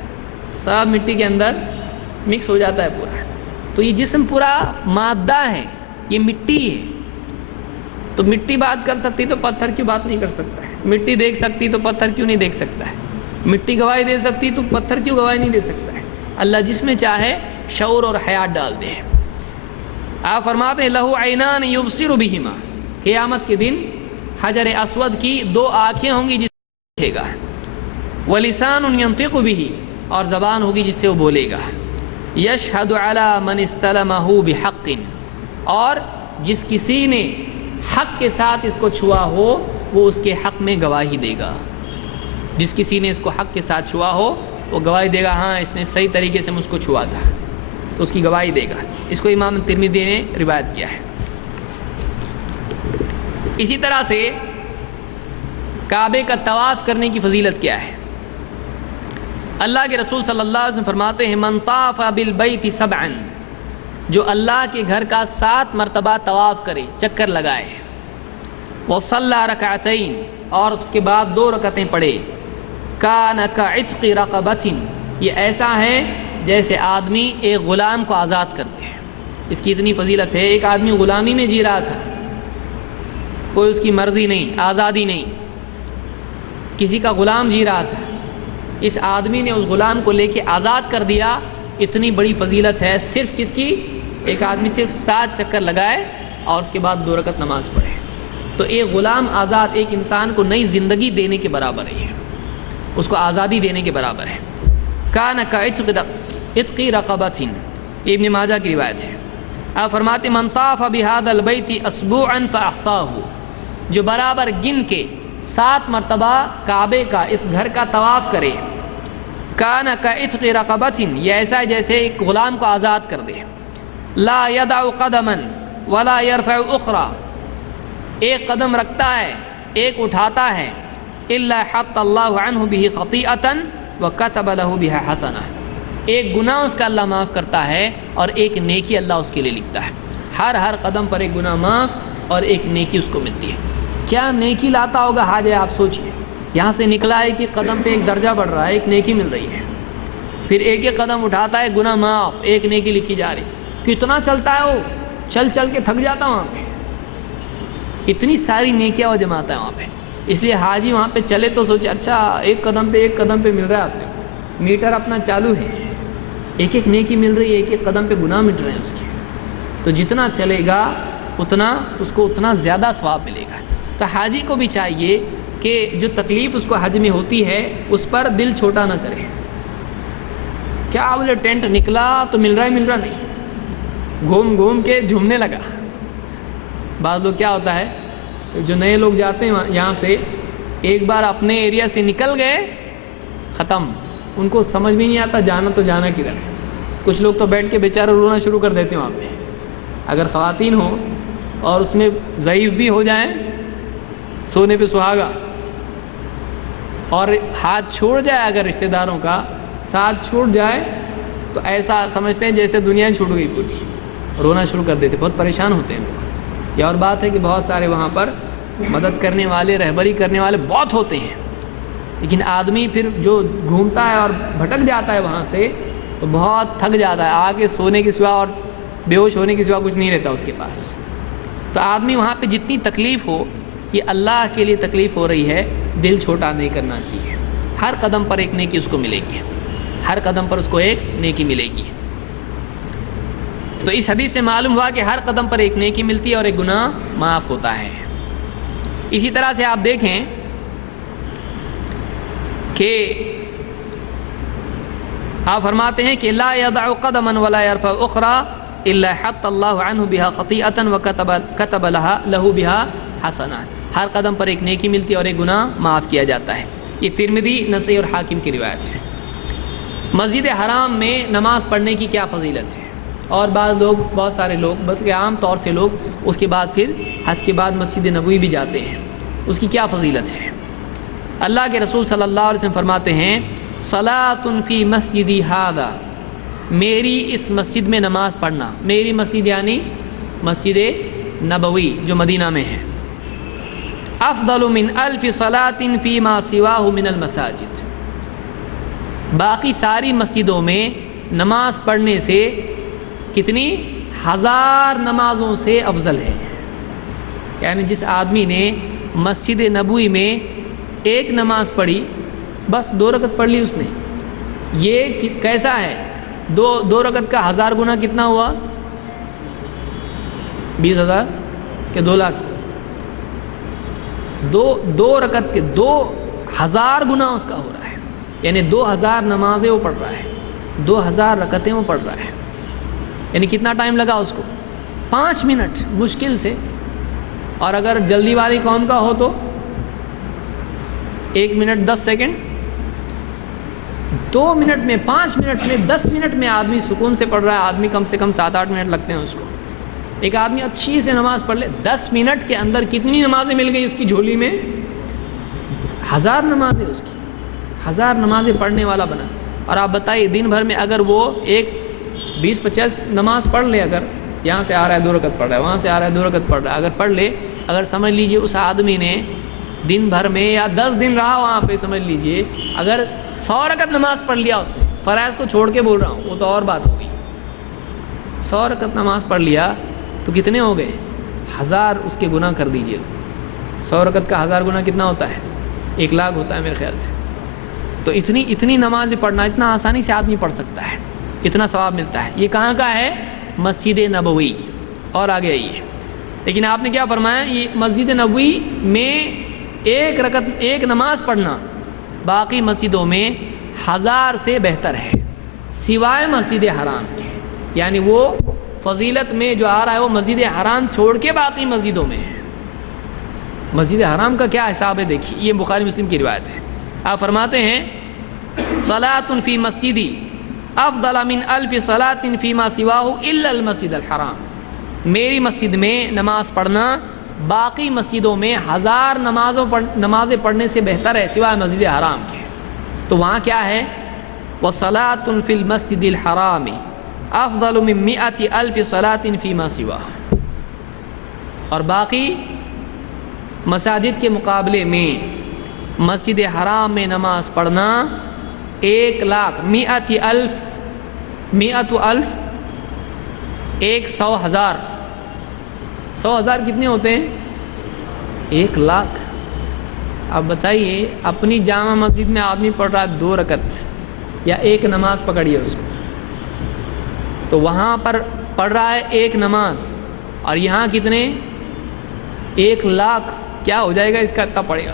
سب مٹی کے اندر مکس ہو جاتا ہے پورا. تو یہ جسم پورا مادہ ہے، یہ مٹی ہے. تو مٹی بات کر سکتی تو پتھر کیوں بات نہیں کر سکتا ہے؟ مٹی دیکھ سکتی تو پتھر کیوں نہیں دیکھ سکتا ہے؟ مٹی گواہی دے سکتی تو پتھر کیوں گواہی نہیں دے سکتا ہے؟ اللہ جس میں چاہے شعور اور حیات ڈال دے. آپ فرماتے ہیں لہو عینان یبصر بہما، قیامت کے دن حجر اسود کی 2 آنکھیں ہوں گی جس سے دیکھے گا، ولسان ینطق بہ، اور زبان ہوگی جس سے وہ بولے گا، یشہد علی من استلمہ بحق، اور جس کسی نے حق کے ساتھ اس کو چھوا ہو وہ اس کے حق میں گواہی دے گا. جس کسی نے اس کو حق کے ساتھ چھوا ہو وہ گواہی دے گا ہاں اس نے صحیح طریقے سے مجھ کو چھوا تھا، تو اس کی گواہی دے گا. اس کو امام ترمذی نے روایت کیا ہے. اسی طرح سے کعبے کا طواف کرنے کی فضیلت کیا ہے؟ اللہ کے رسول صلی اللہ علیہ وسلم فرماتے ہیں من طاف بالبیت 7، جو اللہ کے گھر کا 7 مرتبہ طواف کرے، چکر لگائے، وصلی رکعتین، اور اس کے بعد 2 رکعتیں پڑھے، کان کعتق رقبۃ، یہ ایسا ہے جیسے آدمی ایک غلام کو آزاد کرتے ہیں. اس کی اتنی فضیلت ہے. ایک آدمی غلامی میں جی رہا تھا، کوئی اس کی مرضی نہیں، آزادی نہیں، کسی کا غلام جی رہا تھا، اس آدمی نے اس غلام کو لے کے آزاد کر دیا. اتنی بڑی فضیلت ہے صرف کس کی؟ ایک آدمی صرف 7 چکر لگائے اور اس کے بعد 2 رکعت نماز پڑھے. تو ایک غلام آزاد ایک انسان کو نئی زندگی دینے کے برابر ہے، اس کو آزادی دینے کے برابر ہے. کان کعتق رقبۃ، یہ ابن ماجہ کی روایت ہے. آپ فرماتے من طاف بهذا البیت اسبوعا فاحصاه، جو برابر گن کے 7 مرتبہ کعبے کا اس گھر کا طواف کرے، کان کعتق رقبۃ، یہ ایسا ہے جیسے ایک غلام کو آزاد کر دے. لا يدع قدما ولا يرفع اخرى، ایک قدم رکھتا ہے ایک اٹھاتا ہے، الا حط اللہ عنہ به خطیئۃ وكتب له بها حسنہ، ایک گناہ اس کا اللہ معاف کرتا ہے اور ایک نیکی اللہ اس کے لیے لکھتا ہے. ہر قدم پر ایک گناہ معاف اور ایک نیکی اس کو ملتی ہے. کیا نیکی لاتا ہوگا حاجہ، آپ سوچئے. یہاں سے نکلا ہے کہ قدم پہ ایک درجہ بڑھ رہا ہے، ایک نیکی مل رہی ہے، پھر ایک قدم اٹھاتا ہے گناہ معاف، ایک نیکی لکھی جا رہی. کتنا چلتا ہے وہ، چل کے تھک جاتا وہاں پہ، اتنی ساری نیکیاں وہ جماتا ہے وہاں پہ. اس لیے حاجی وہاں پہ چلے تو سوچے اچھا ایک قدم پہ مل رہا ہے، آپ کو میٹر اپنا چالو ہے، ایک نیکی مل رہی ہے، ایک قدم پہ گناہ مٹ رہے ہیں اس کے. تو جتنا چلے گا اتنا اس کو اتنا زیادہ ثواب ملے گا. تو حاجی کو بھی چاہیے کہ جو تکلیف اس کو حج میں ہوتی ہے اس پر دل چھوٹا نہ کرے. کیا بولے ٹینٹ نکلا تو مل رہا نہیں، گھوم کے جھومنے لگا. بعض لوگ کیا ہوتا ہے جو نئے لوگ جاتے ہیں یہاں سے، ایک بار اپنے ایریا سے نکل گئے ختم، ان کو سمجھ میں نہیں آتا جانا تو جانا کدھر ہے. کچھ لوگ تو بیٹھ کے بیچارے رونا شروع کر دیتے ہیں وہاں پہ. اگر خواتین ہوں اور اس میں ضعیف بھی ہو جائیں، سونے پہ سہاگا، اور ہاتھ چھوڑ جائے اگر رشتہ داروں کا ساتھ چھوڑ جائے تو ایسا سمجھتے ہیں جیسے دنیا چھوٹ گئی پوری، رونا شروع کر دیتے، بہت پریشان ہوتے ہیں. یہ اور بات ہے کہ بہت سارے وہاں پر مدد کرنے والے، رہبری کرنے والے بہت ہوتے ہیں، لیکن آدمی پھر جو گھومتا ہے اور بھٹک جاتا ہے وہاں سے تو بہت تھک جاتا ہے، آگے سونے کے سوا اور بے ہوش ہونے کے سوا کچھ نہیں رہتا اس کے پاس. تو آدمی وہاں پہ جتنی تکلیف ہو، یہ اللہ کے لیے تکلیف ہو رہی ہے، دل چھوٹا نہیں کرنا چاہیے. ہر قدم پر ایک نیکی اس کو ملے گی، ہر قدم پر اس کو ایک نیکی ملے گی. تو اس حدیث سے معلوم ہوا کہ ہر قدم پر ایک نیکی ملتی ہے اور ایک گناہ معاف ہوتا ہے. اسی طرح سے آپ دیکھیں کہ آپ فرماتے ہیں کہ لا يدع قدما ولا يرفع اخرى الا حط اللہ عنہ بها خطیئۃ وكتب له بها حسنہ. ہر قدم پر ایک نیکی ملتی ہے اور ایک گناہ معاف کیا جاتا ہے. یہ ترمذی، نسائی اور حاکم کی روایت ہے. مسجد حرام میں نماز پڑھنے کی کیا فضیلت ہے؟ اور بہت سارے لوگ بلکہ عام طور سے لوگ اس کے بعد پھر حج کے بعد مسجد نبوی بھی جاتے ہیں. اس کی کیا فضیلت ہے؟ اللہ کے رسول صلی اللہ علیہ وسلم فرماتے ہیں صلاۃ فی مسجدی ھذا، میری اس مسجد میں نماز پڑھنا، میری مسجد یعنی مسجد نبوی جو مدینہ میں ہے، افضل من الف صلاۃ فیما سواہ من المساجد، باقی ساری مسجدوں میں نماز پڑھنے سے کتنی 1000 نمازوں سے افضل ہے۔ یعنی جس آدمی نے مسجد نبوی میں ایک نماز پڑھی، بس 2 رکعت پڑھ لی اس نے، یہ کیسا ہے؟ دو رکعت کا 1000 گنا کتنا ہوا؟ 20,000 کہ 2 لاکھ؟ دو رکعت کے 2000 گنا اس کا ہو رہا ہے، یعنی 2000 نمازیں وہ پڑھ رہا ہے، 2000 رکعتیں وہ پڑھ رہا ہے۔ یعنی کتنا ٹائم لگا اس کو؟ 5 منٹ مشکل سے، اور اگر جلدی والی قوم کا ہو تو 1 منٹ 10 سیکنڈ، 2 منٹ میں، 5 منٹ میں، 10 منٹ میں آدمی سکون سے پڑھ رہا ہے۔ آدمی کم سے کم 7-8 منٹ لگتے ہیں اس کو۔ ایک آدمی اچھی سے نماز پڑھ لے، 10 منٹ کے اندر کتنی نمازیں مل گئی اس کی جھولی میں؟ 1000 نمازیں اس کی، 1000 نمازیں پڑھنے والا بنا۔ اور آپ بتائیے دن بھر میں اگر وہ ایک 20-50 نماز پڑھ لے، اگر یہاں سے آ رہا ہے 2 رکعت پڑھ رہا ہے، وہاں سے آ رہا ہے 2 رکعت پڑھ رہا ہے، اگر پڑھ لے، اگر سمجھ لیجئے اس آدمی نے دن بھر میں یا 10 دن رہا وہاں پہ، سمجھ لیجئے اگر 100 رکعت نماز پڑھ لیا اس نے، فرائض کو چھوڑ کے بول رہا ہوں، وہ تو اور بات ہوگی، 100 رکعت نماز پڑھ لیا تو کتنے ہو گئے؟ 1000 اس کے گناہ کر دیجئے۔ 100 رکعت کا 1000 گنا کتنا ہوتا ہے؟ 1 لاکھ ہوتا ہے میرے خیال سے۔ تو اتنی نمازیں پڑھنا اتنا آسانی سے آدمی پڑھ سکتا ہے، اتنا ثواب ملتا ہے۔ یہ کہاں کا ہے؟ مسجد نبوی۔ اور آگے آئیے، لیکن آپ نے کیا فرمایا؟ یہ مسجد نبوی میں ایک نماز پڑھنا باقی مسجدوں میں 1000 سے بہتر ہے، سوائے مسجد حرام کے۔ یعنی وہ فضیلت میں جو آ رہا ہے وہ مسجد حرام چھوڑ کے باقی مسجدوں میں ہے۔ مسجد حرام کا کیا حساب ہے دیکھیے، یہ بخاری مسلم کی روایت ہے۔ آپ فرماتے ہیں صلاۃ فی مسجدی افضل من 1000 صلاۃ فیما سواہ الا المسجد الحرام، میری مسجد میں نماز پڑھنا باقی مسجدوں میں 1000 نمازیں پڑھنے سے بہتر ہے سوائے مسجد حرام کے۔ تو وہاں کیا ہے؟ وصلاۃ فی المسجد الحرام افضل من 100,000 صلاۃ فیما سواہ، اور باقی مساجد کے مقابلے میں مسجد حرام میں نماز پڑھنا 1 لاکھ 100,000 100,000 100,000 کتنے ہوتے ہیں؟ 1 لاکھ۔ اب بتائیے اپنی جامع مسجد میں آدمی پڑھ رہا ہے 2 رکعت یا 1 نماز پکڑیے اس کو، تو وہاں پر پڑھ رہا ہے 1 نماز، اور یہاں کتنے؟ 1 لاکھ۔ کیا ہو جائے گا اس کا؟ اتنا پڑے گا،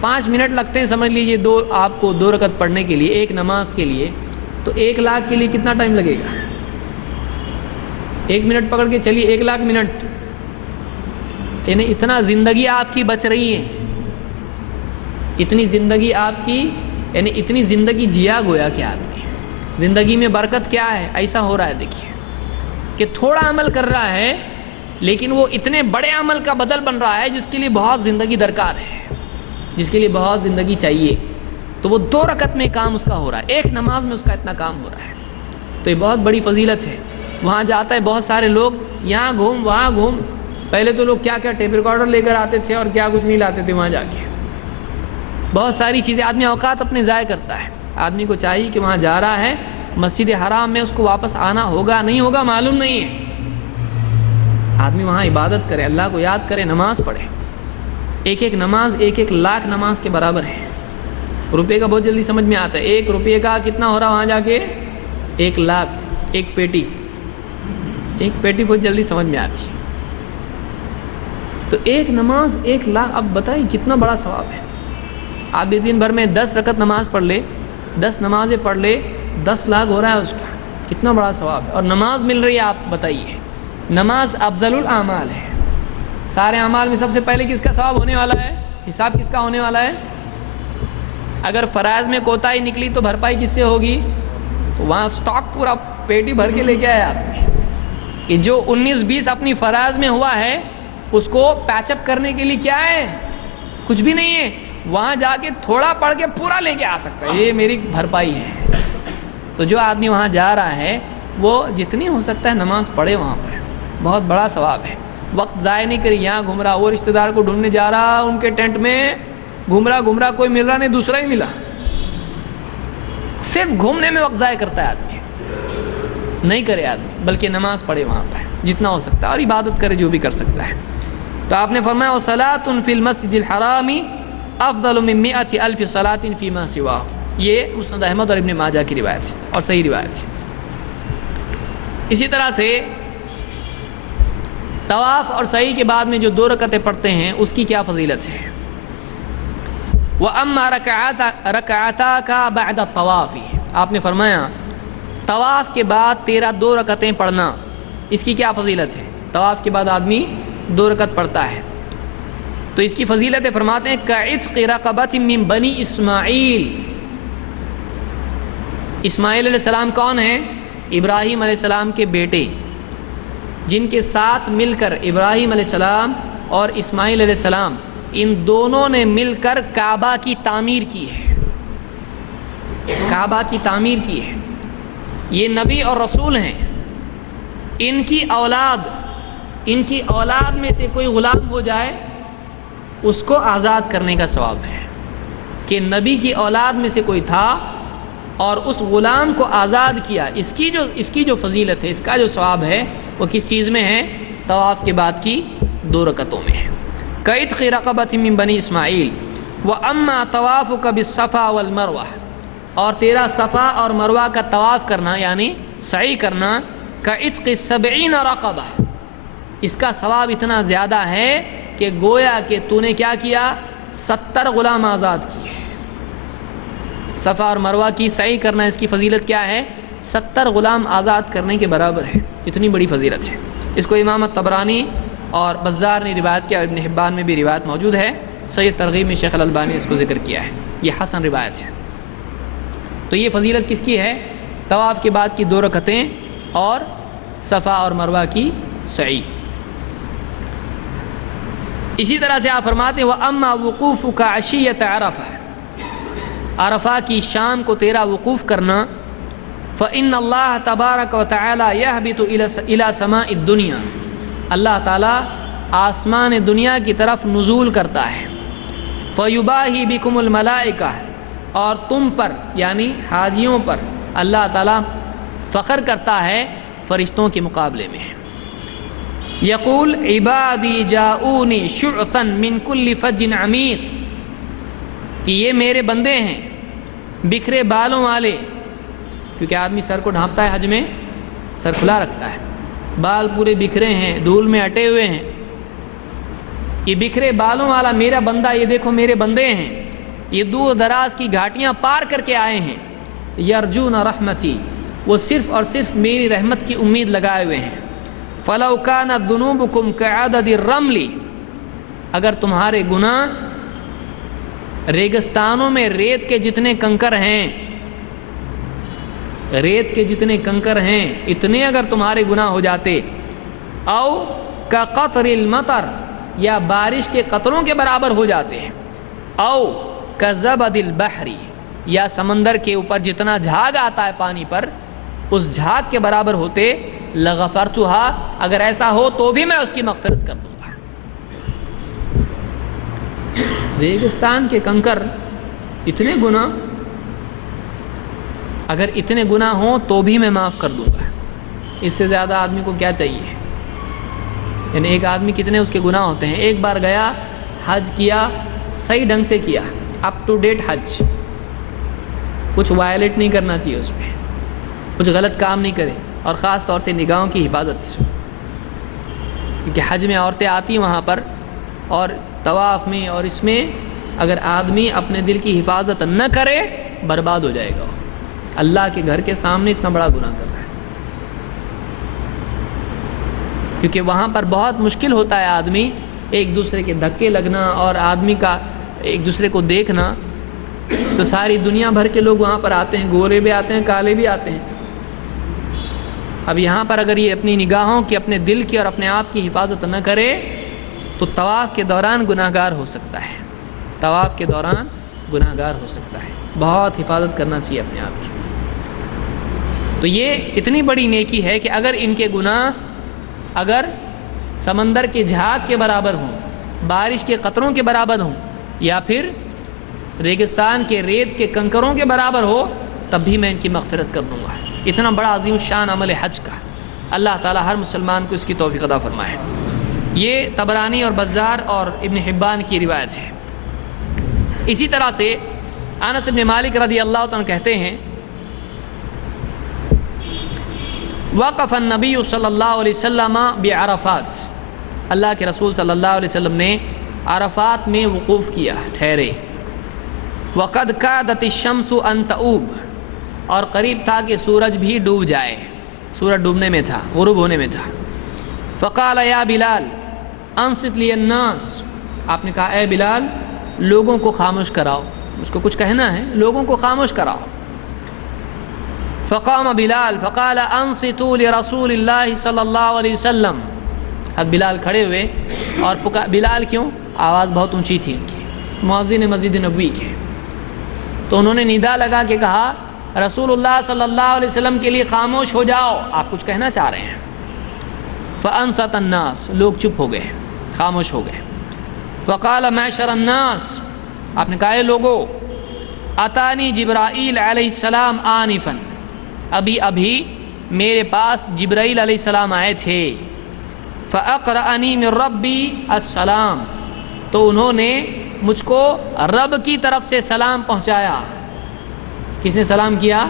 5 منٹ لگتے ہیں سمجھ لیجئے آپ کو 2 رکعت پڑھنے کے لیے، 1 نماز کے لیے، تو 1 لاکھ کے لیے کتنا ٹائم لگے گا؟ 1 منٹ پکڑ کے چلیے، 1 لاکھ منٹ، یعنی اتنا زندگی آپ کی بچ رہی ہے، اتنی زندگی آپ کی، یعنی اتنی زندگی جیا گویا کہ آدمی زندگی میں برکت کیا ہے؟ ایسا ہو رہا ہے دیکھیے کہ تھوڑا عمل کر رہا ہے لیکن وہ اتنے بڑے عمل کا بدل بن رہا ہے جس کے لیے بہت زندگی درکار ہے، جس کے لیے بہت زندگی چاہیے، تو وہ 2 رکعت میں کام اس کا ہو رہا ہے، 1 نماز میں اس کا اتنا کام ہو رہا ہے۔ تو یہ بہت بڑی فضیلت ہے۔ وہاں جاتا ہے بہت سارے لوگ، یہاں گھوم وہاں گھوم، پہلے تو لوگ کیا کیا ٹیپ ریکارڈر لے کر آتے تھے اور کیا کچھ نہیں لاتے تھے وہاں جا کے، بہت ساری چیزیں، آدمی اوقات اپنے ضائع کرتا ہے۔ آدمی کو چاہیے کہ وہاں جا رہا ہے مسجد حرام میں، اس کو واپس آنا ہوگا نہیں ہوگا معلوم نہیں ہے، آدمی وہاں عبادت کرے، اللہ کو یاد کرے، نماز پڑھے۔ ایک نماز 1 لاکھ نماز کے برابر ہے۔ روپے کا بہت جلدی سمجھ میں آتا ہے، 1 روپے کا کتنا ہو رہا وہاں جا کے؟ 1 لاکھ، ایک پیٹی بہت جلدی سمجھ میں آتی ہے۔ تو 1 نماز 1 لاکھ، اب بتائیے کتنا بڑا ثواب ہے۔ آپ بھی دن بھر میں 10 رکعت نماز پڑھ لے، 10 نمازیں پڑھ لے، 10 لاکھ ہو رہا ہے اس کا، کتنا بڑا ثواب ہے۔ اور نماز مل رہی ہے، آپ بتائیے، نماز افضل الاعمال ہے، سارے اعمال میں سب سے پہلے کس کا ثواب ہونے والا ہے؟ حساب کس کا ہونے والا ہے؟ اگر فرائض میں کوتاہی نکلی تو بھرپائی کس سے ہوگی؟ وہاں سٹاک پورا پیٹی بھر کے لے کے آئے آپ کہ جو 19-20 اپنی فرائض میں ہوا ہے اس کو پیچ اپ کرنے کے لیے کیا ہے؟ کچھ بھی نہیں ہے، وہاں جا کے تھوڑا پڑھ کے پورا لے کے آ سکتا ہے، یہ میری بھرپائی ہے۔ تو جو آدمی وہاں جا رہا ہے وہ جتنی ہو سکتا ہے نماز پڑھے، وہاں پر بہت بڑا ثواب ہے۔ وقت ضائع نہیں کری، یہاں گھوم رہا، وہ رشتہ دار کو ڈھونڈنے جا رہا، ان کے ٹینٹ میں گھوم رہا، کوئی مل رہا نہیں، دوسرا ہی ملا. صرف گھومنے میں وقت ضائع کرتا ہے آدمی. نہیں کرے آدمی، بلکہ نماز پڑھے وہاں پہ جتنا ہو سکتا ہے، اور عبادت کرے جو بھی کر سکتا ہے. تو آپ نے فرمایا وَصَلَاةٌ فِي الْمَسْجِدِ الْحَرَامِ أَفْضَلُ مِن 100,000 صَلَاةٍ فِي مَا سِوَاهُ. یہ مسند احمد اور ابن ماجہ کی روایت ہے اور صحیح روایت ہے. اسی طرح سے طواف اور سعی کے بعد میں جو 2 رکعتیں پڑھتے ہیں اس کی کیا فضیلت ہے. وَأَمَّا رَكَعَتَاكَ بَعْدَ الطَّوَافِ. آپ نے فرمایا طواف کے بعد تیرا 2 رکعتیں پڑھنا، اس کی کیا فضیلت ہے. طواف کے بعد آدمی 2 رکعت پڑھتا ہے تو اس کی فضیلت فرماتے ہیں كَعِتْقِ رَقَبَةٍ مِّن بنی اسماعیل. اسماعیل علیہ السلام کون ہیں؟ ابراہیم علیہ السلام کے بیٹے، جن کے ساتھ مل کر ابراہیم علیہ السلام اور اسماعیل علیہ السلام ان دونوں نے مل کر کعبہ کی تعمیر کی ہے. کعبہ کی تعمیر کی ہے. یہ نبی اور رسول ہیں. ان کی اولاد میں سے کوئی غلام ہو جائے اس کو آزاد کرنے کا ثواب ہے. کہ نبی کی اولاد میں سے کوئی تھا اور اس غلام کو آزاد کیا، اس کی جو فضیلت ہے، اس کا جو ثواب ہے وہ کس چیز میں ہے؟ طواف کے بعد کی 2 رکعتوں میں ہے. كَعِتْقِ رَقَبَةٍ مِّن بنی اسماعیل. وَأَمَّا طَوَافُكَ بِالصَّفَا وَالْمَرْوَةِ. اور تیرا صفا اور مروہ کا طواف کرنا یعنی سعی کرنا كَعِتْقِ 70 رَقَبَةٍ. اس کا ثواب اتنا زیادہ ہے کہ گویا کہ تو نے کیا کیا؟ 70 غلام آزاد کیے. صفا اور مروہ کی سعی کرنا، اس کی فضیلت کیا ہے؟ 70 غلام آزاد کرنے کے برابر ہے. اتنی بڑی فضیلت ہے. اس کو امام طبرانی اور بزار نے روایت کیا، ابن حبان میں بھی روایت موجود ہے. صحیح ترغیب میں شیخ الالبانی نے اس کو ذکر کیا ہے. یہ حسن روایت ہے. تو یہ فضیلت کس کی ہے؟ طواف کے بعد کی 2 رکعتیں اور صفا اور مروہ کی سعی. اسی طرح سے آپ فرماتے ہیں وَأَمَّا وُقُوفُكَ عَشِيَّةَ عَرَفَةٍ. عرفہ کی شام کو تیرا وقوف کرنا. فَإِنَّ اللَّهَ تَبَارَكَ وَتَعَالَى يَهْبِطُ إِلَى سَمَاءِ الدُّنْيَا. اللہ تعالیٰ آسمان دنیا کی طرف نزول کرتا ہے. فَيُبَاهِي بِكُمُ الْمَلَائِكَةِ. اور تم پر یعنی حاجیوں پر اللہ تعالیٰ فخر کرتا ہے فرشتوں کے مقابلے میں. یقول عبادی جاؤنی شعثا من کل فج عمیق. کہ یہ میرے بندے ہیں بکھرے بالوں والے، کیونکہ آدمی سر کو ڈھانپتا ہے حج میں، سر کھلا رکھتا ہے، بال پورے بکھرے ہیں، دھول میں اٹے ہوئے ہیں. یہ بکھرے بالوں والا میرا بندہ، یہ دیکھو میرے بندے ہیں، یہ دور دراز کی گھاٹیاں پار کر کے آئے ہیں. یرجون رحمتی. وہ صرف اور صرف میری رحمت کی امید لگائے ہوئے ہیں. فَلَوْ كَانَتْ ذُنُوبُكُمْ كَعَدَدِ الرَّمْلِ. اگر تمہارے گناہ ریگستانوں میں ریت کے جتنے کنکر ہیں، ریت کے جتنے کنکر ہیں اتنے اگر تمہارے گناہ ہو جاتے، او كَقَطْرِ الْمَطَرِ. یا بارش کے قطروں کے برابر ہو جاتے ہیں، او كَزَبَدِ الْبَحْرِ. یا سمندر کے اوپر جتنا جھاگ آتا ہے پانی پر اس جھاگ کے برابر ہوتے، لغفرتها. اگر ایسا ہو تو بھی میں اس کی مغفرت کر دوں گا. ریگستان کے کنکر اتنے گناہ، اگر اتنے گناہ ہوں تو بھی میں معاف کر دوں گا. اس سے زیادہ آدمی کو کیا چاہیے؟ یعنی ایک آدمی کتنے اس کے گناہ ہوتے ہیں. ایک بار گیا حج کیا، صحیح ڈھنگ سے کیا، اپ ٹو ڈیٹ حج، کچھ وائلیٹ نہیں کرنا چاہیے، اس میں کچھ غلط کام نہیں کرے، اور خاص طور سے نگاہوں کی حفاظت، کیونکہ حج میں عورتیں آتی ہیں وہاں پر، اور طواف میں اور اس میں اگر آدمی اپنے دل کی حفاظت نہ کرے برباد ہو جائے گا. اللہ کے گھر کے سامنے اتنا بڑا گناہ کر رہا ہے، کیونکہ وہاں پر بہت مشکل ہوتا ہے آدمی ایک دوسرے کے دھکے لگنا اور آدمی کا ایک دوسرے کو دیکھنا. تو ساری دنیا بھر کے لوگ وہاں پر آتے ہیں، گورے بھی آتے ہیں، کالے بھی آتے ہیں. اب یہاں پر اگر یہ اپنی نگاہوں کی، اپنے دل کی اور اپنے آپ کی حفاظت نہ کرے تو طواف کے دوران گناہ گار ہو سکتا ہے. طواف کے دوران گناہ گار ہو سکتا ہے. بہت حفاظت کرنا چاہیے اپنے آپ کی. تو یہ اتنی بڑی نیکی ہے کہ اگر ان کے گناہ اگر سمندر کے جھاگ کے برابر ہوں، بارش کے قطروں کے برابر ہوں، یا پھر ریگستان کے ریت کے کنکروں کے برابر ہو، تب بھی میں ان کی مغفرت کر دوں گا۔ اتنا بڑا عظیم الشان عمل حج کا، اللہ تعالیٰ ہر مسلمان کو اس کی توفیق عطا فرمائے۔ یہ طبرانی اور بزار اور ابن حبان کی روایت ہے۔ اسی طرح سے انس بن مالک رضی اللہ عنہ کہتے ہیں وقف النبی صلی اللہ علیہ وسلم بعرفات، اللہ کے رسول صلی اللہ علیہ وسلم نے عرفات میں وقوف کیا، ٹھہرے۔ وقد کادت الشمس ان تغوب، اور قریب تھا کہ سورج بھی ڈوب جائے، سورج ڈوبنے میں تھا، غروب ہونے میں تھا۔ فقال یا بلال انصت لی الناس، آپ نے کہا اے بلال لوگوں کو خاموش کراؤ، اس کو کچھ کہنا ہے، لوگوں کو خاموش کراؤ۔ فقام بلال فقال انصتوا لرسول اللہ صلی اللہ علیہ وسلم، اب بلال کھڑے ہوئے اور بلال کیوں؟ آواز بہت اونچی تھی ان کی، مؤذن مسجد نبوی کے، تو انہوں نے ندا لگا کے کہا رسول اللہ صلی اللہ علیہ وسلم کے لیے خاموش ہو جاؤ، آپ کچھ کہنا چاہ رہے ہیں۔ فانصت الناس، لوگ چپ ہو گئے، خاموش ہو گئے۔ فقال معشر الناس، آپ نے کہا اے لوگو اتانی جبرائیل علیہ السلام آنفا، ابھی میرے پاس جبرائیل علیہ السلام آئے تھے۔ فاقرأنی من ربی السلام، تو انہوں نے مجھ کو رب کی طرف سے سلام پہنچایا۔ کس نے سلام کیا؟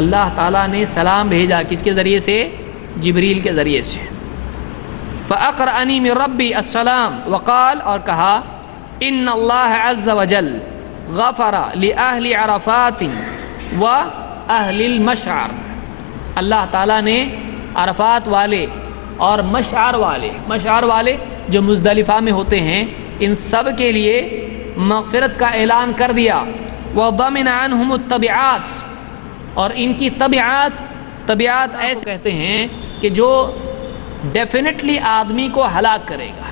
اللہ تعالیٰ نے سلام بھیجا، کس کے ذریعے سے؟ جبریل کے ذریعے سے۔ فاقرأنی من ربی السلام، وقال، اور کہا ان اللہ عز وجل غفر لأہل عرفات و اہل المشعر، اللہ تعالیٰ نے عرفات والے اور مشعر والے جو مزدلفہ میں ہوتے ہیں، ان سب کے لیے مغفرت کا اعلان کر دیا۔ وضمن عنہم التبعات، اور ان کی طبیعات ایسے کہتے ہیں کہ جو ڈیفینیٹلی آدمی کو ہلاک کرے گا،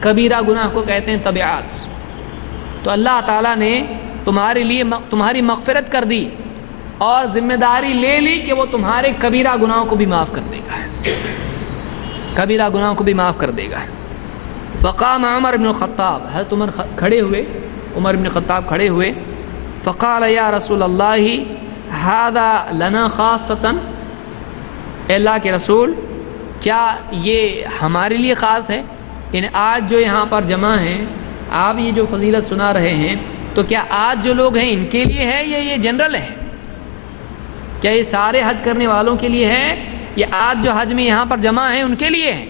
کبیرہ گناہ کو کہتے ہیں طبیعات۔ تو اللہ تعالیٰ نے تمہارے لیے تمہاری مغفرت کر دی اور ذمہ داری لے لی کہ وہ تمہارے کبیرہ گناہوں کو بھی معاف کر دے گا، کبیرہ گناہوں کو بھی معاف کر دے گا۔ فقام عمر بن الخطاب، حضرت عمر کھڑے ہوئے، عمر بن الخطاب کھڑے ہوئے۔ فقال یا رسول اللہ ھذا لنا خاصۃ، اے اللہ کے رسول کیا یہ ہمارے لیے خاص ہے؟ یعنی آج جو یہاں پر جمع ہیں، آپ یہ جو فضیلت سنا رہے ہیں، تو کیا آج جو لوگ ہیں ان کے لیے ہے یا یہ جنرل ہے؟ کیا یہ سارے حج کرنے والوں کے لیے ہے یا آج جو حج میں یہاں پر جمع ہیں ان کے لیے ہے؟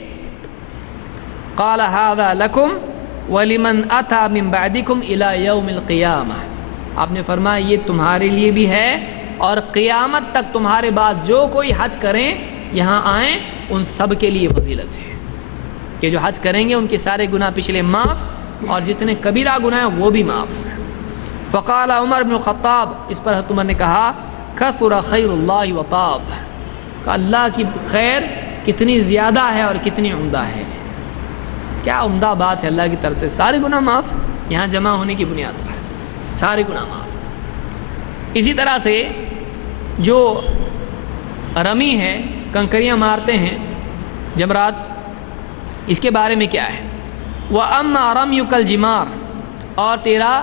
قال ھذا لکم ولمن اتی من بعدکم الی یوم القیامہ، آپ نے فرمایا یہ تمہارے لیے بھی ہے اور قیامت تک تمہارے بعد جو کوئی حج کریں یہاں آئیں، ان سب کے لیے فضیلت ہے کہ جو حج کریں گے ان کے سارے گناہ پچھلے معاف اور جتنے کبیرہ گناہ ہیں وہ بھی معاف۔ فقال عمر بن الخطاب، اس پر حضرت عمر نے کہا کثر خیر اللہ وطاب، کہ اللہ کی خیر کتنی زیادہ ہے اور کتنی عمدہ ہے۔ کیا عمدہ بات ہے اللہ کی طرف سے، سارے گناہ معاف یہاں جمع ہونے کی بنیاد پر، سارے گناہ معاف۔ اسی طرح سے جو رمی ہے، کنکریاں مارتے ہیں، جمرات، اس کے بارے میں کیا ہے؟ وَأَمَّا رَمْيُكَ الْجِمَارِ، اور تیرا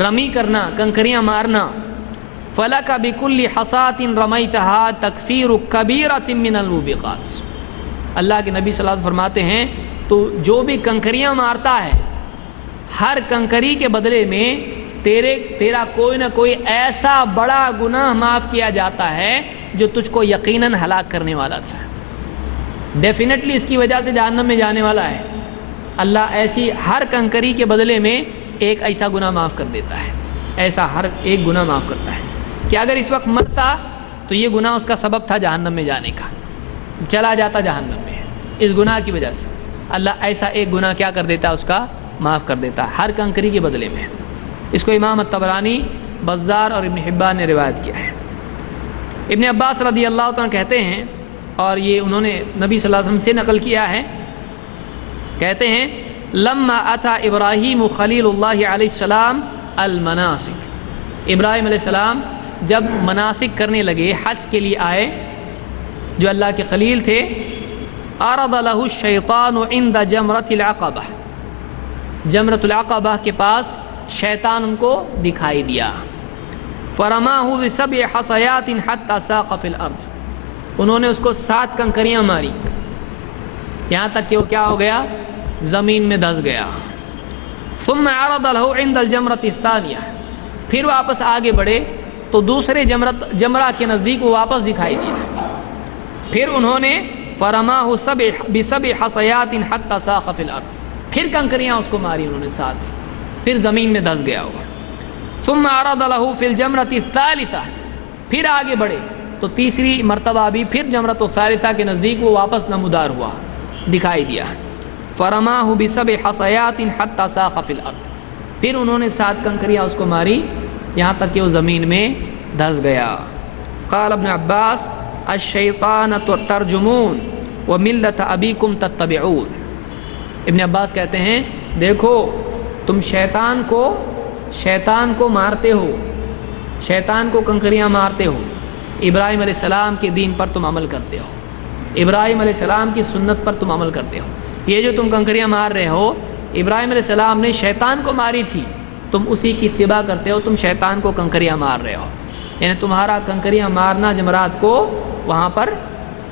رمی کرنا، کنکریاں مارنا، فَلَكَ بِكُلِّ حَصَاةٍ رَمَيْتَهَا تَكْفِيرُ كَبِيرَةٍ مِّنَ الْمُوبِقَاتِ، اللہ کے نبی صلی اللہ علیہ وسلم فرماتے ہیں تو جو بھی کنکریاں مارتا ہے، ہر کنکری کے بدلے میں تیرا کوئی نہ کوئی ایسا بڑا گناہ معاف کیا جاتا ہے جو تجھ کو یقیناً ہلاک کرنے والا تھا، ڈیفینیٹلی اس کی وجہ سے جہنم میں جانے والا ہے۔ اللہ ایسی ہر کنکری کے بدلے میں ایک ایسا گناہ معاف کر دیتا ہے، ایسا ہر ایک گناہ معاف کرتا ہے کہ اگر اس وقت مرتا تو یہ گناہ اس کا سبب تھا جہنم میں جانے کا، چلا جاتا جہنم میں، اس گناہ کی وجہ سے اللہ ایسا ایک گناہ کیا کر دیتا ہے، اس کا معاف کر دیتا ہر کنکری کے بدلے میں۔ اس کو امام الطبرانی، بزار اور ابن حبان نے روایت کیا ہے۔ ابن عباس رضی اللہ عنہ کہتے ہیں، اور یہ انہوں نے نبی صلی اللہ علیہ وسلم سے نقل کیا ہے، کہتے ہیں لما اتا ابراہیم خلیل اللہ علیہ السلام المناسک، ابراہیم علیہ السلام جب مناسک کرنے لگے، حج کے لیے آئے، جو اللہ کے خلیل تھے، عرض له الشیطان عند جمرۃ العقبہ، جمرۃ العقبہ کے پاس شیطان ان کو دکھائی دیا. فرماہ بسبع حصیات حتی ساق فی الارض، انہوں نے اس کو 7 کنکریاں ماری یہاں تک کہ وہ کیا ہو گیا، زمین میں دھس گیا. ثم عرض له عند الجمرۃ الثانیہ، پھر واپس آگے بڑھے تو دوسرے جمرہ کے نزدیک وہ واپس دکھائی دیا. پھر انہوں نے فرماہ بسبع حصیات حتی ساق فی الارض، پھر کنکریاں اس کو ماری انہوں نے 7، پھر زمین میں دھس گیا ہوا. ثم عرض له فی الجمرۃ الثالثہ، پھر آگے بڑھے تو تیسری مرتبہ بھی پھر جمرۃ الثالثہ کے نزدیک وہ واپس نمودار ہوا، دکھائی دیا. فرماہ بسبع حصیات حتی ساق فی الارض، پھر انہوں نے 7 کنکریاں اس کو ماری یہاں تک کہ وہ زمین میں دھس گیا. قال ابن عباس الشیطان ترجمون وملت ابیکم تتبعون، ابن عباس کہتے ہیں دیکھو تم شیطان کو مارتے ہو، شیطان کو کنکریاں مارتے ہو، ابراہیم علیہ السلام کے دین پر تم عمل کرتے ہو، ابراہیم علیہ السلام کی سنت پر تم عمل کرتے ہو. یہ جو تم کنکریاں مار رہے ہو، ابراہیم علیہ السلام نے شیطان کو ماری تھی، تم اسی کی اتباع کرتے ہو، تم شیطان کو کنکریاں مار رہے ہو. یعنی تمہارا کنکریاں مارنا جمرات کو وہاں پر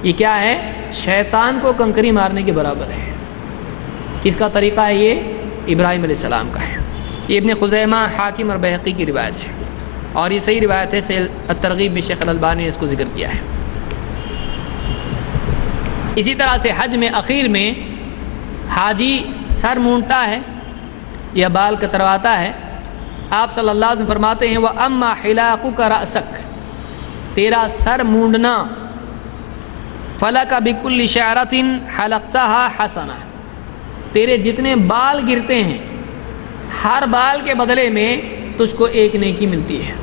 یہ کیا ہے، شیطان کو کنکری مارنے کے برابر ہے. کس کا طریقہ ہے یہ؟ ابراہیم علیہ السلام کا ہے. یہ ابن خزیمہ، حاکم اور بہقی کی روایت ہے، اور یہ صحیح روایت ہے. الترغیب میں شیخ الالبانی نے اس کو ذکر کیا ہے. اسی طرح سے حج میں اخیر میں حاجی سر مونڈتا ہے یا بال کترواتا ہے. آپ صلی اللہ علیہ وسلم فرماتے ہیں وَأَمَّا حِلَاقُكَ رَأْسَكَ، تیرا سر مونڈنا، فَلَكَ بِكُلِّ شَعْرَةٍ حَلَقْتَهَا حَسَنَةً، تیرے جتنے بال گرتے ہیں ہر بال کے بدلے میں تجھ کو ایک نیکی ملتی ہے.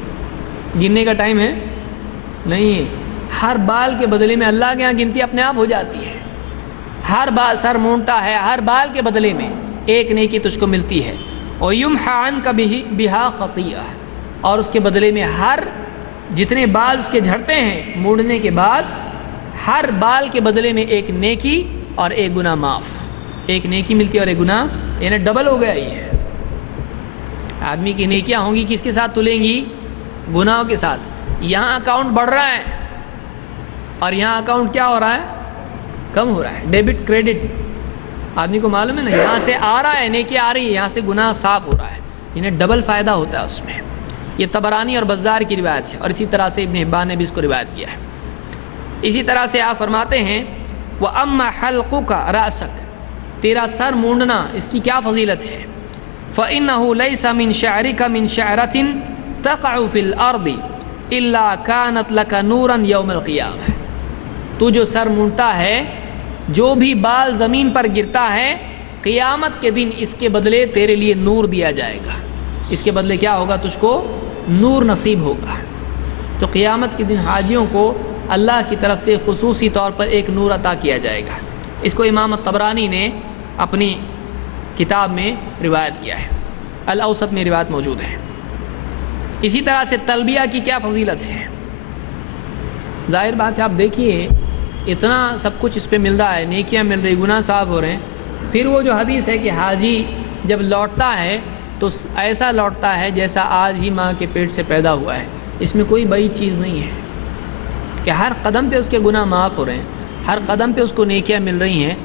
گننے کا ٹائم ہے نہیں ہے، ہر بال کے بدلے میں اللہ کے یہاں گنتی اپنے آپ ہو جاتی ہے. ہر بال سر مونڈتا ہے، ہر بال کے بدلے میں ایک نیکی تجھ کو ملتی ہے. وَيُمْحَ عَنْكَ بِهَا خَطِيئَةٌ، اور اس کے بدلے میں ہر جتنے بال اس کے جھڑتے ہیں موڑنے کے بعد، ہر بال کے بدلے میں ایک نیکی اور ایک گناہ معاف. ایک نیکی ملتی ہے اور ایک گناہ، یعنی ڈبل ہو گیا. یہ آدمی کی نیکیاں ہوں گی کس کے ساتھ تلیں گی؟ گناہوں کے ساتھ. یہاں اکاؤنٹ بڑھ رہا ہے اور یہاں اکاؤنٹ کیا ہو رہا ہے؟ کم ہو رہا ہے. ڈیبٹ کریڈٹ آدمی کو معلوم ہے نا، یہاں سے آ رہا ہے نیکی آ رہی ہے، یہاں سے گناہ صاف ہو رہا ہے، انہیں ڈبل فائدہ ہوتا ہے اس میں. یہ طبرانی اور بزار کی روایت ہے، اور اسی طرح سے ابن حبان نے بھی اس کو روایت کیا ہے. اسی طرح سے آپ فرماتے ہیں وَأَمَّا حَلْقُكَ رَأْسَكَ، تیرا سر مونڈنا، اس کی کیا فضیلت ہے؟ فَإِنَّهُ لَيْسَ مِنْ شَعْرِكَ مِنْ شَعْرَةٍ تَقَعُ فِي الْأَرْضِ إِلَّا كَانَتْ لَكَ نُورًا يَوْمَ الْقِيَامَةِ، تو جو سر مونڈتا ہے، جو بھی بال زمین پر گرتا ہے، قیامت کے دن اس کے بدلے تیرے لیے نور دیا جائے گا. اس کے بدلے کیا ہوگا؟ تجھ کو نور نصیب ہوگا. تو قیامت کے دن حاجیوں کو اللہ کی طرف سے خصوصی طور پر ایک نور عطا کیا جائے گا. اس کو امام الطبرانی نے اپنی کتاب میں روایت کیا ہے، الاوسط میں روایت موجود ہے. اسی طرح سے تلبیہ کی کیا فضیلت ہے؟ ظاہر بات ہے، آپ دیکھیے اتنا سب کچھ اس پہ مل رہا ہے، نیکیاں مل رہی، گناہ صاف ہو رہے ہیں. پھر وہ جو حدیث ہے کہ حاجی جب لوٹتا ہے تو ایسا لوٹتا ہے جیسا آج ہی ماں کے پیٹ سے پیدا ہوا ہے. اس میں کوئی بڑی چیز نہیں ہے کہ ہر قدم پہ اس کے گناہ معاف ہو رہے ہیں، ہر قدم پہ اس کو نیکیاں مل رہی ہیں.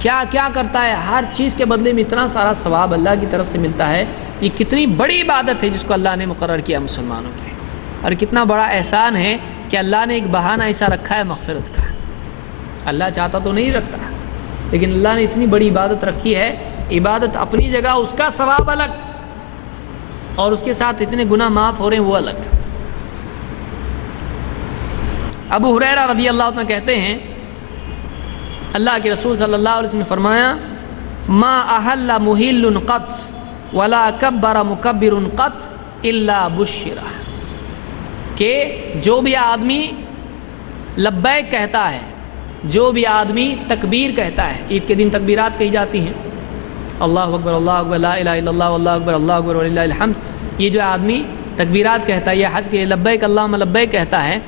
کیا کیا کرتا ہے، ہر چیز کے بدلے میں اتنا سارا ثواب اللہ کی طرف سے ملتا ہے. یہ کتنی بڑی عبادت ہے جس کو اللہ نے مقرر کیا مسلمانوں کے، اور کتنا بڑا احسان ہے کہ اللہ نے ایک بہانہ ایسا رکھا ہے مغفرت کا. اللہ چاہتا تو نہیں رکھتا، لیکن اللہ نے اتنی بڑی عبادت رکھی ہے. عبادت اپنی جگہ، اس کا ثواب الگ، اور اس کے ساتھ اتنے گناہ معاف ہو رہے ہیں وہ الگ. ابو ہریرہ رضی اللہ عنہ کہتے ہیں اللہ کے رسول صلی اللہ علیہ وسلم نے فرمایا ما احل محل قط ولا کبر مکبر قط الا بشر، کہ جو بھی آدمی لبیک کہتا ہے، جو بھی آدمی تکبیر کہتا ہے، عید کے دن تکبیرات کہی جاتی ہیں، اللہ اکبر اللہ اکبر لا الہ الا اللہ واللہ اکبر اللہ اکبر وللہ الحمد. یہ جو آدمی تکبیرات کہتا ہے یا حج کے لبیک اللہم لبیک کہتا ہے،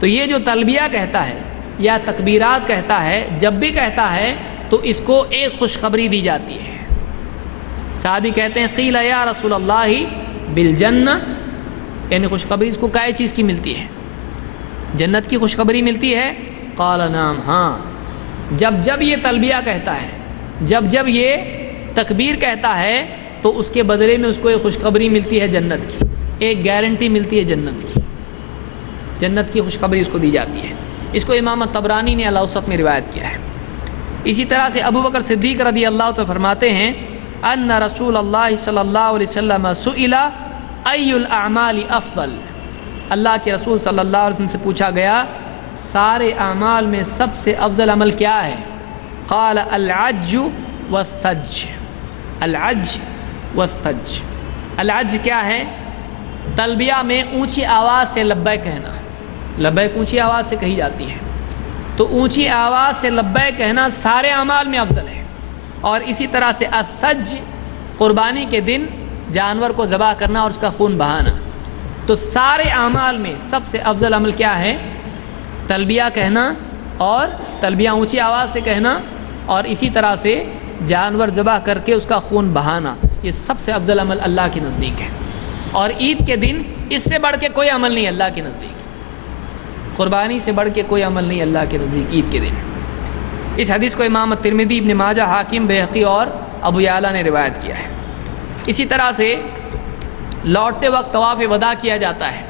تو یہ جو تلبیہ کہتا ہے یا تکبیرات کہتا ہے، جب بھی کہتا ہے تو اس کو ایک خوشخبری دی جاتی ہے۔ صحابی کہتے ہیں قیل یا رسول اللہ بالجنہ، یعنی خوشخبری اس کو کئی چیز کی ملتی ہے؟ جنت کی خوشخبری ملتی ہے؟ قال نعم، ہاں، جب یہ تلبیہ کہتا ہے، جب یہ تکبیر کہتا ہے تو اس کے بدلے میں اس کو ایک خوشخبری ملتی ہے جنت کی، ایک گارنٹی ملتی ہے جنت کی خوشخبری اس کو دی جاتی ہے۔ اس کو امام طبرانی نے الاوسط میں روایت کیا ہے۔ اسی طرح سے ابو بکر صدیق رضی اللہ عنہ فرماتے ہیں ان رسول اللہ صلی اللہ علیہ وسلم سئل ای الاعمال افضل، اللہ کے رسول صلی اللہ علیہ وسلم سے پوچھا گیا سارے اعمال میں سب سے افضل عمل کیا ہے؟ قال العج والثج، العج والثج۔ العج کیا ہے؟ تلبیہ میں اونچی آواز سے لبیک کہنا، لبیک اونچی آواز سے کہی جاتی ہے، تو اونچی آواز سے لبیک کہنا سارے اعمال میں افضل ہے۔ اور اسی طرح سے الثج، قربانی کے دن جانور کو ذبح کرنا اور اس کا خون بہانا۔ تو سارے اعمال میں سب سے افضل عمل کیا ہے؟ تلبیہ کہنا، اور تلبیہ اونچی آواز سے کہنا، اور اسی طرح سے جانور ذبح کر کے اس کا خون بہانا، یہ سب سے افضل عمل اللہ کے نزدیک ہے۔ اور عید کے دن اس سے بڑھ کے کوئی عمل نہیں اللہ کے نزدیک، قربانی سے بڑھ کے کوئی عمل نہیں اللہ کے نزدیک عید کے دن۔ اس حدیث کو امام ترمذی، ابن ماجہ، حاکم، بیہقی اور ابو یعلا نے روایت کیا ہے۔ اسی طرح سے لوٹتے وقت طواف وداع کیا جاتا ہے۔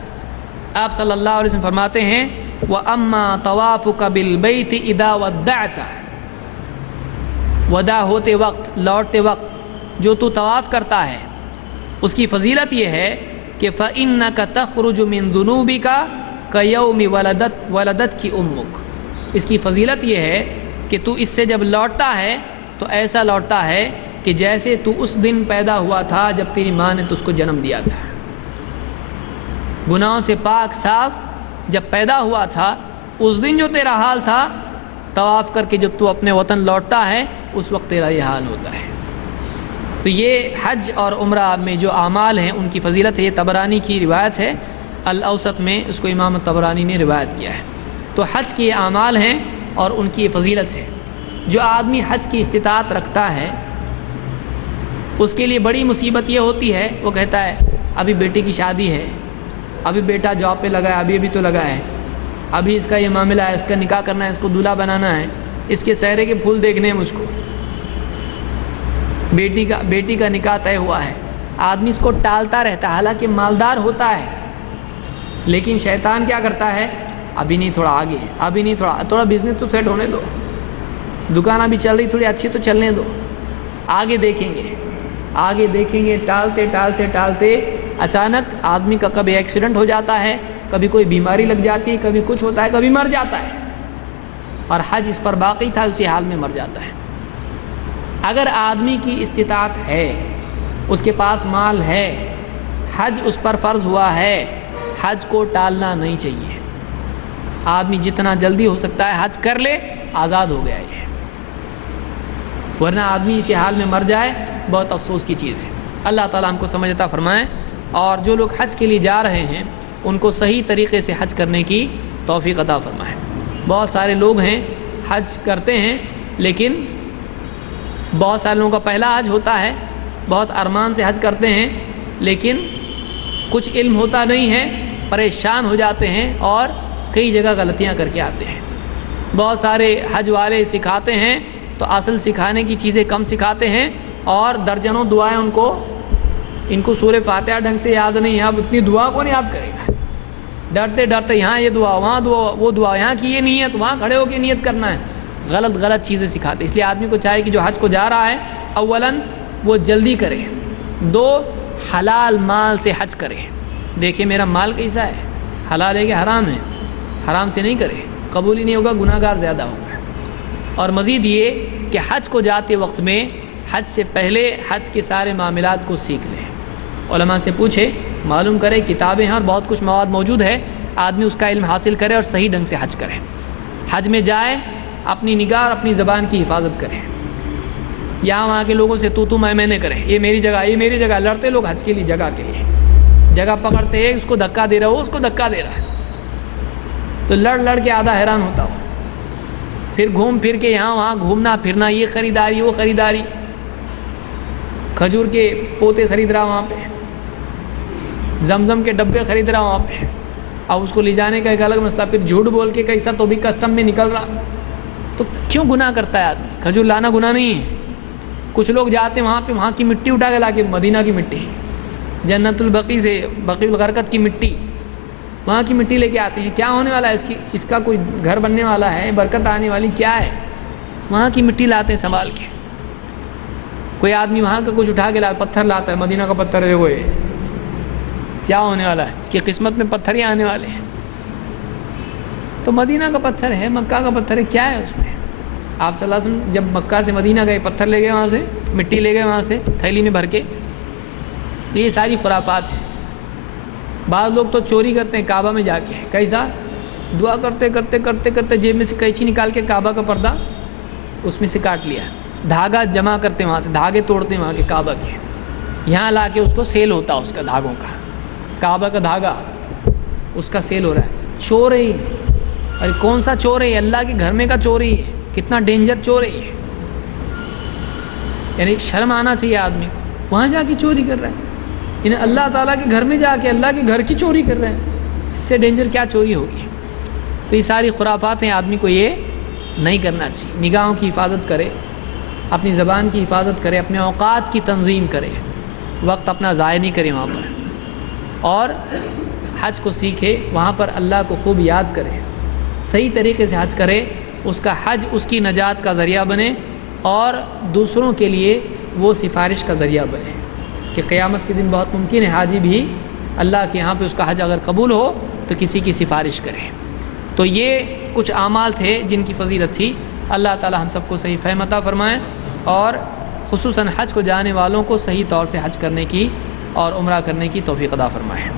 آپ صلی اللہ علیہ وسلم فرماتے ہیں وَأَمَّا طَوَافُكَ بِالْبَيْتِ إِذَا وَدَّعْتَ، وداع ہوتے وقت، لوٹتے وقت جو تو طواف کرتا ہے اس کی فضیلت یہ ہے کہ فَإِنَّكَ تَخْرُجُ مِن ذُنُوبِكَ كَيَوْمِ وَلَدَتْكِ أُمُّكَ، اس کی فضیلت یہ ہے کہ تو اس سے جب لوٹتا ہے تو ایسا لوٹتا ہے کہ جیسے تو اس دن پیدا ہوا تھا جب تیری ماں نے تو اس کو جنم دیا تھا، گناہوں سے پاک صاف جب پیدا ہوا تھا اس دن جو تیرا حال تھا، طواف کر کے جب تو اپنے وطن لوٹتا ہے اس وقت تیرا یہ حال ہوتا ہے۔ تو یہ حج اور عمرہ میں جو اعمال ہیں ان کی فضیلت ہے، یہ طبرانی کی روایت ہے، الاوسط میں اس کو امام طبرانی نے روایت کیا ہے۔ تو حج کے اعمال ہیں اور ان کی فضیلت ہے۔ جو آدمی حج کی استطاعت رکھتا ہے اس کے لیے بڑی مصیبت یہ ہوتی ہے، وہ کہتا ہے ابھی بیٹے کی شادی ہے، ابھی بیٹا جاب پہ لگا ہے، ابھی تو لگا ہے، ابھی اس کا یہ معاملہ ہے، اس کا نکاح کرنا ہے، اس کو دولہا بنانا ہے، اس کے سہرے کے پھول دیکھنے ہیں مجھ کو، بیٹی کا نکاح طے ہوا ہے۔ آدمی اس کو ٹالتا رہتا ہے، حالانکہ مالدار ہوتا ہے، لیکن شیطان کیا کرتا ہے، ابھی نہیں، تھوڑا آگے، ابھی نہیں، تھوڑا بزنس تو سیٹ ہونے دو، دکان ابھی چل رہی تھوڑی اچھی تو چلنے دو، آگے دیکھیں گے، ٹالتے اچانک آدمی کا کبھی ایکسیڈنٹ ہو جاتا ہے، کبھی کوئی بیماری لگ جاتی ہے، کبھی کچھ ہوتا ہے، کبھی مر جاتا ہے، اور حج اس پر باقی تھا، اسی حال میں مر جاتا ہے۔ اگر آدمی کی استطاعت ہے، اس کے پاس مال ہے، حج اس پر فرض ہوا ہے، حج کو ٹالنا نہیں چاہیے۔ آدمی جتنا جلدی ہو سکتا ہے حج کر لے، آزاد ہو گیا یہ، ورنہ آدمی اسی حال میں مر جائے بہت افسوس کی چیز ہے۔ اللہ تعالیٰ ہم کو سمجھ عطا فرمائیں، اور جو لوگ حج کے لیے جا رہے ہیں ان کو صحیح طریقے سے حج کرنے کی توفیق عطا فرمائیں۔ بہت سارے لوگ ہیں حج کرتے ہیں، لیکن بہت سارے لوگوں کا پہلا حج ہوتا ہے، بہت ارمان سے حج کرتے ہیں، لیکن کچھ علم ہوتا نہیں ہے، پریشان ہو جاتے ہیں اور کئی جگہ غلطیاں کر کے آتے ہیں۔ بہت سارے حج والے سکھاتے ہیں تو اصل سکھانے کی چیزیں کم سکھاتے ہیں، اور درجنوں دعائیں ان کو سورہ فاتحہ ڈھنگ سے یاد نہیں ہے، اب اتنی دعا کون یاد کرے گا، ڈرتے یہاں یہ دعا، وہاں دعا، وہ دعا، یہاں کی یہ نیت، وہاں کھڑے ہو کے نیت کرنا ہے، غلط چیزیں سکھاتے۔ اس لیے آدمی کو چاہیے کہ جو حج کو جا رہا ہے اولاً وہ جلدی کرے، دو حلال مال سے حج کرے، دیکھیں میرا مال کیسا ہے، حلال ہے کہ حرام ہے، حرام سے نہیں کرے، قبول ہی نہیں ہوگا، گناہ گار زیادہ ہوگا۔ اور مزید یہ کہ حج کو جاتے وقت میں حج سے پہلے حج کے سارے معاملات کو سیکھ لیں، علماء سے پوچھے، معلوم کرے، کتابیں ہیں اور بہت کچھ مواد موجود ہے، آدمی اس کا علم حاصل کرے اور صحیح ڈھنگ سے حج کرے۔ حج میں جائے اپنی نگاہ اور اپنی زبان کی حفاظت کرے، یہاں وہاں کے لوگوں سے تو میں نے کرے، یہ میری جگہ، لڑتے لوگ حج کے لیے جگہ کے لیے، جگہ پکڑتے ہیں، اس کو دھکا دے رہا ہو، اس کو دھکا دے رہا ہے، تو لڑ کے آدھا حیران ہوتا ہو، پھر گھوم پھر کے یہاں وہاں گھومنا پھرنا، یہ خریداری وہ خریداری، کھجور کے پوتے خرید رہا وہاں پہ، زمزم کے ڈبے خرید رہا وہاں پہ، اب اس کو لے جانے کا ایک الگ مسئلہ، پھر جھوٹ بول کے کیسا تو بھی کسٹم میں نکل رہا، تو کیوں گناہ کرتا ہے آدمی؟ کھجور لانا گناہ نہیں ہے۔ کچھ لوگ جاتے ہیں وہاں پہ، وہاں کی مٹی اٹھا کے لا کے، مدینہ کی مٹی، جنت البقیع سے بقیع الغرقد کی مٹی، وہاں کی مٹی لے کے آتے ہیں، کیا ہونے والا ہے اس کا کوئی گھر بننے والا ہے، برکت آنے والی کیا ہے؟ وہاں کی مٹی لاتے ہیں سنبھال کے۔ کوئی آدمی وہاں کا کچھ اٹھا کے پتھر لاتا ہے، مدینہ کا پتھر ہے وہ، کیا ہونے والا ہے؟ اس کی قسمت میں پتھر ہی آنے والے ہیں۔ تو مدینہ کا پتھر ہے، مکہ کا پتھر ہے، کیا ہے اس میں؟ آپ صلی اللہ علیہ وسلم جب مکہ سے مدینہ گئے، پتھر لے گئے وہاں سے، مٹی لے گئے وہاں سے تھیلی میں بھر کے، یہ ساری خرافات ہیں۔ بعض لوگ تو چوری کرتے ہیں کعبہ میں جا کے، کیسا؟ دعا کرتے کرتے کرتے کرتے جیب میں سے قینچی نکال کے کعبہ کا پردہ اس میں سے کاٹ لیا، دھاگا جمع کرتے ہیں وہاں سے، دھاگے توڑتے ہیں وہاں کے کعبہ کے، یہاں لا کے اس کو سیل ہوتا اس کا دھاگوں کا، کعبہ کا دھاگا اس کا سیل ہو رہا ہے۔ چور ہے یہ، ارے کون سا چور ہے؟ اللہ کے گھر میں کا چور ہے، کتنا ڈینجر چور ہے یہ، یعنی شرم آنا چاہیے آدمی کو، وہاں جا کے چوری کر رہا ہے، یعنی اللہ تعالیٰ کے گھر میں جا کے اللہ کے گھر کی چوری کر رہے ہیں، اس سے ڈینجر کیا چوری ہوگی؟ تو یہ ساری خرافات ہیں، آدمی کو یہ نہیں کرنا چاہیے۔ نگاہوں کی حفاظت کرے، اپنی زبان کی حفاظت کرے، اپنے اوقات کی تنظیم کرے، وقت اپنا ضائع نہیں کرے وہاں پر، اور حج کو سیکھے، وہاں پر اللہ کو خوب یاد کرے، صحیح طریقے سے حج کرے، اس کا حج اس کی نجات کا ذریعہ بنے، اور دوسروں کے لیے وہ سفارش کا ذریعہ بنے، کہ قیامت کے دن بہت ممکن ہے حاجی بھی اللہ کے یہاں پہ اس کا حج اگر قبول ہو تو کسی کی سفارش کرے۔ تو یہ کچھ اعمال تھے جن کی فضیلت تھی۔ اللہ تعالی ہم سب کو صحیح فہم عطا فرمائیں، اور خصوصاً حج کو جانے والوں کو صحیح طور سے حج کرنے کی اور عمرہ کرنے کی توفیق عطا فرمائیں۔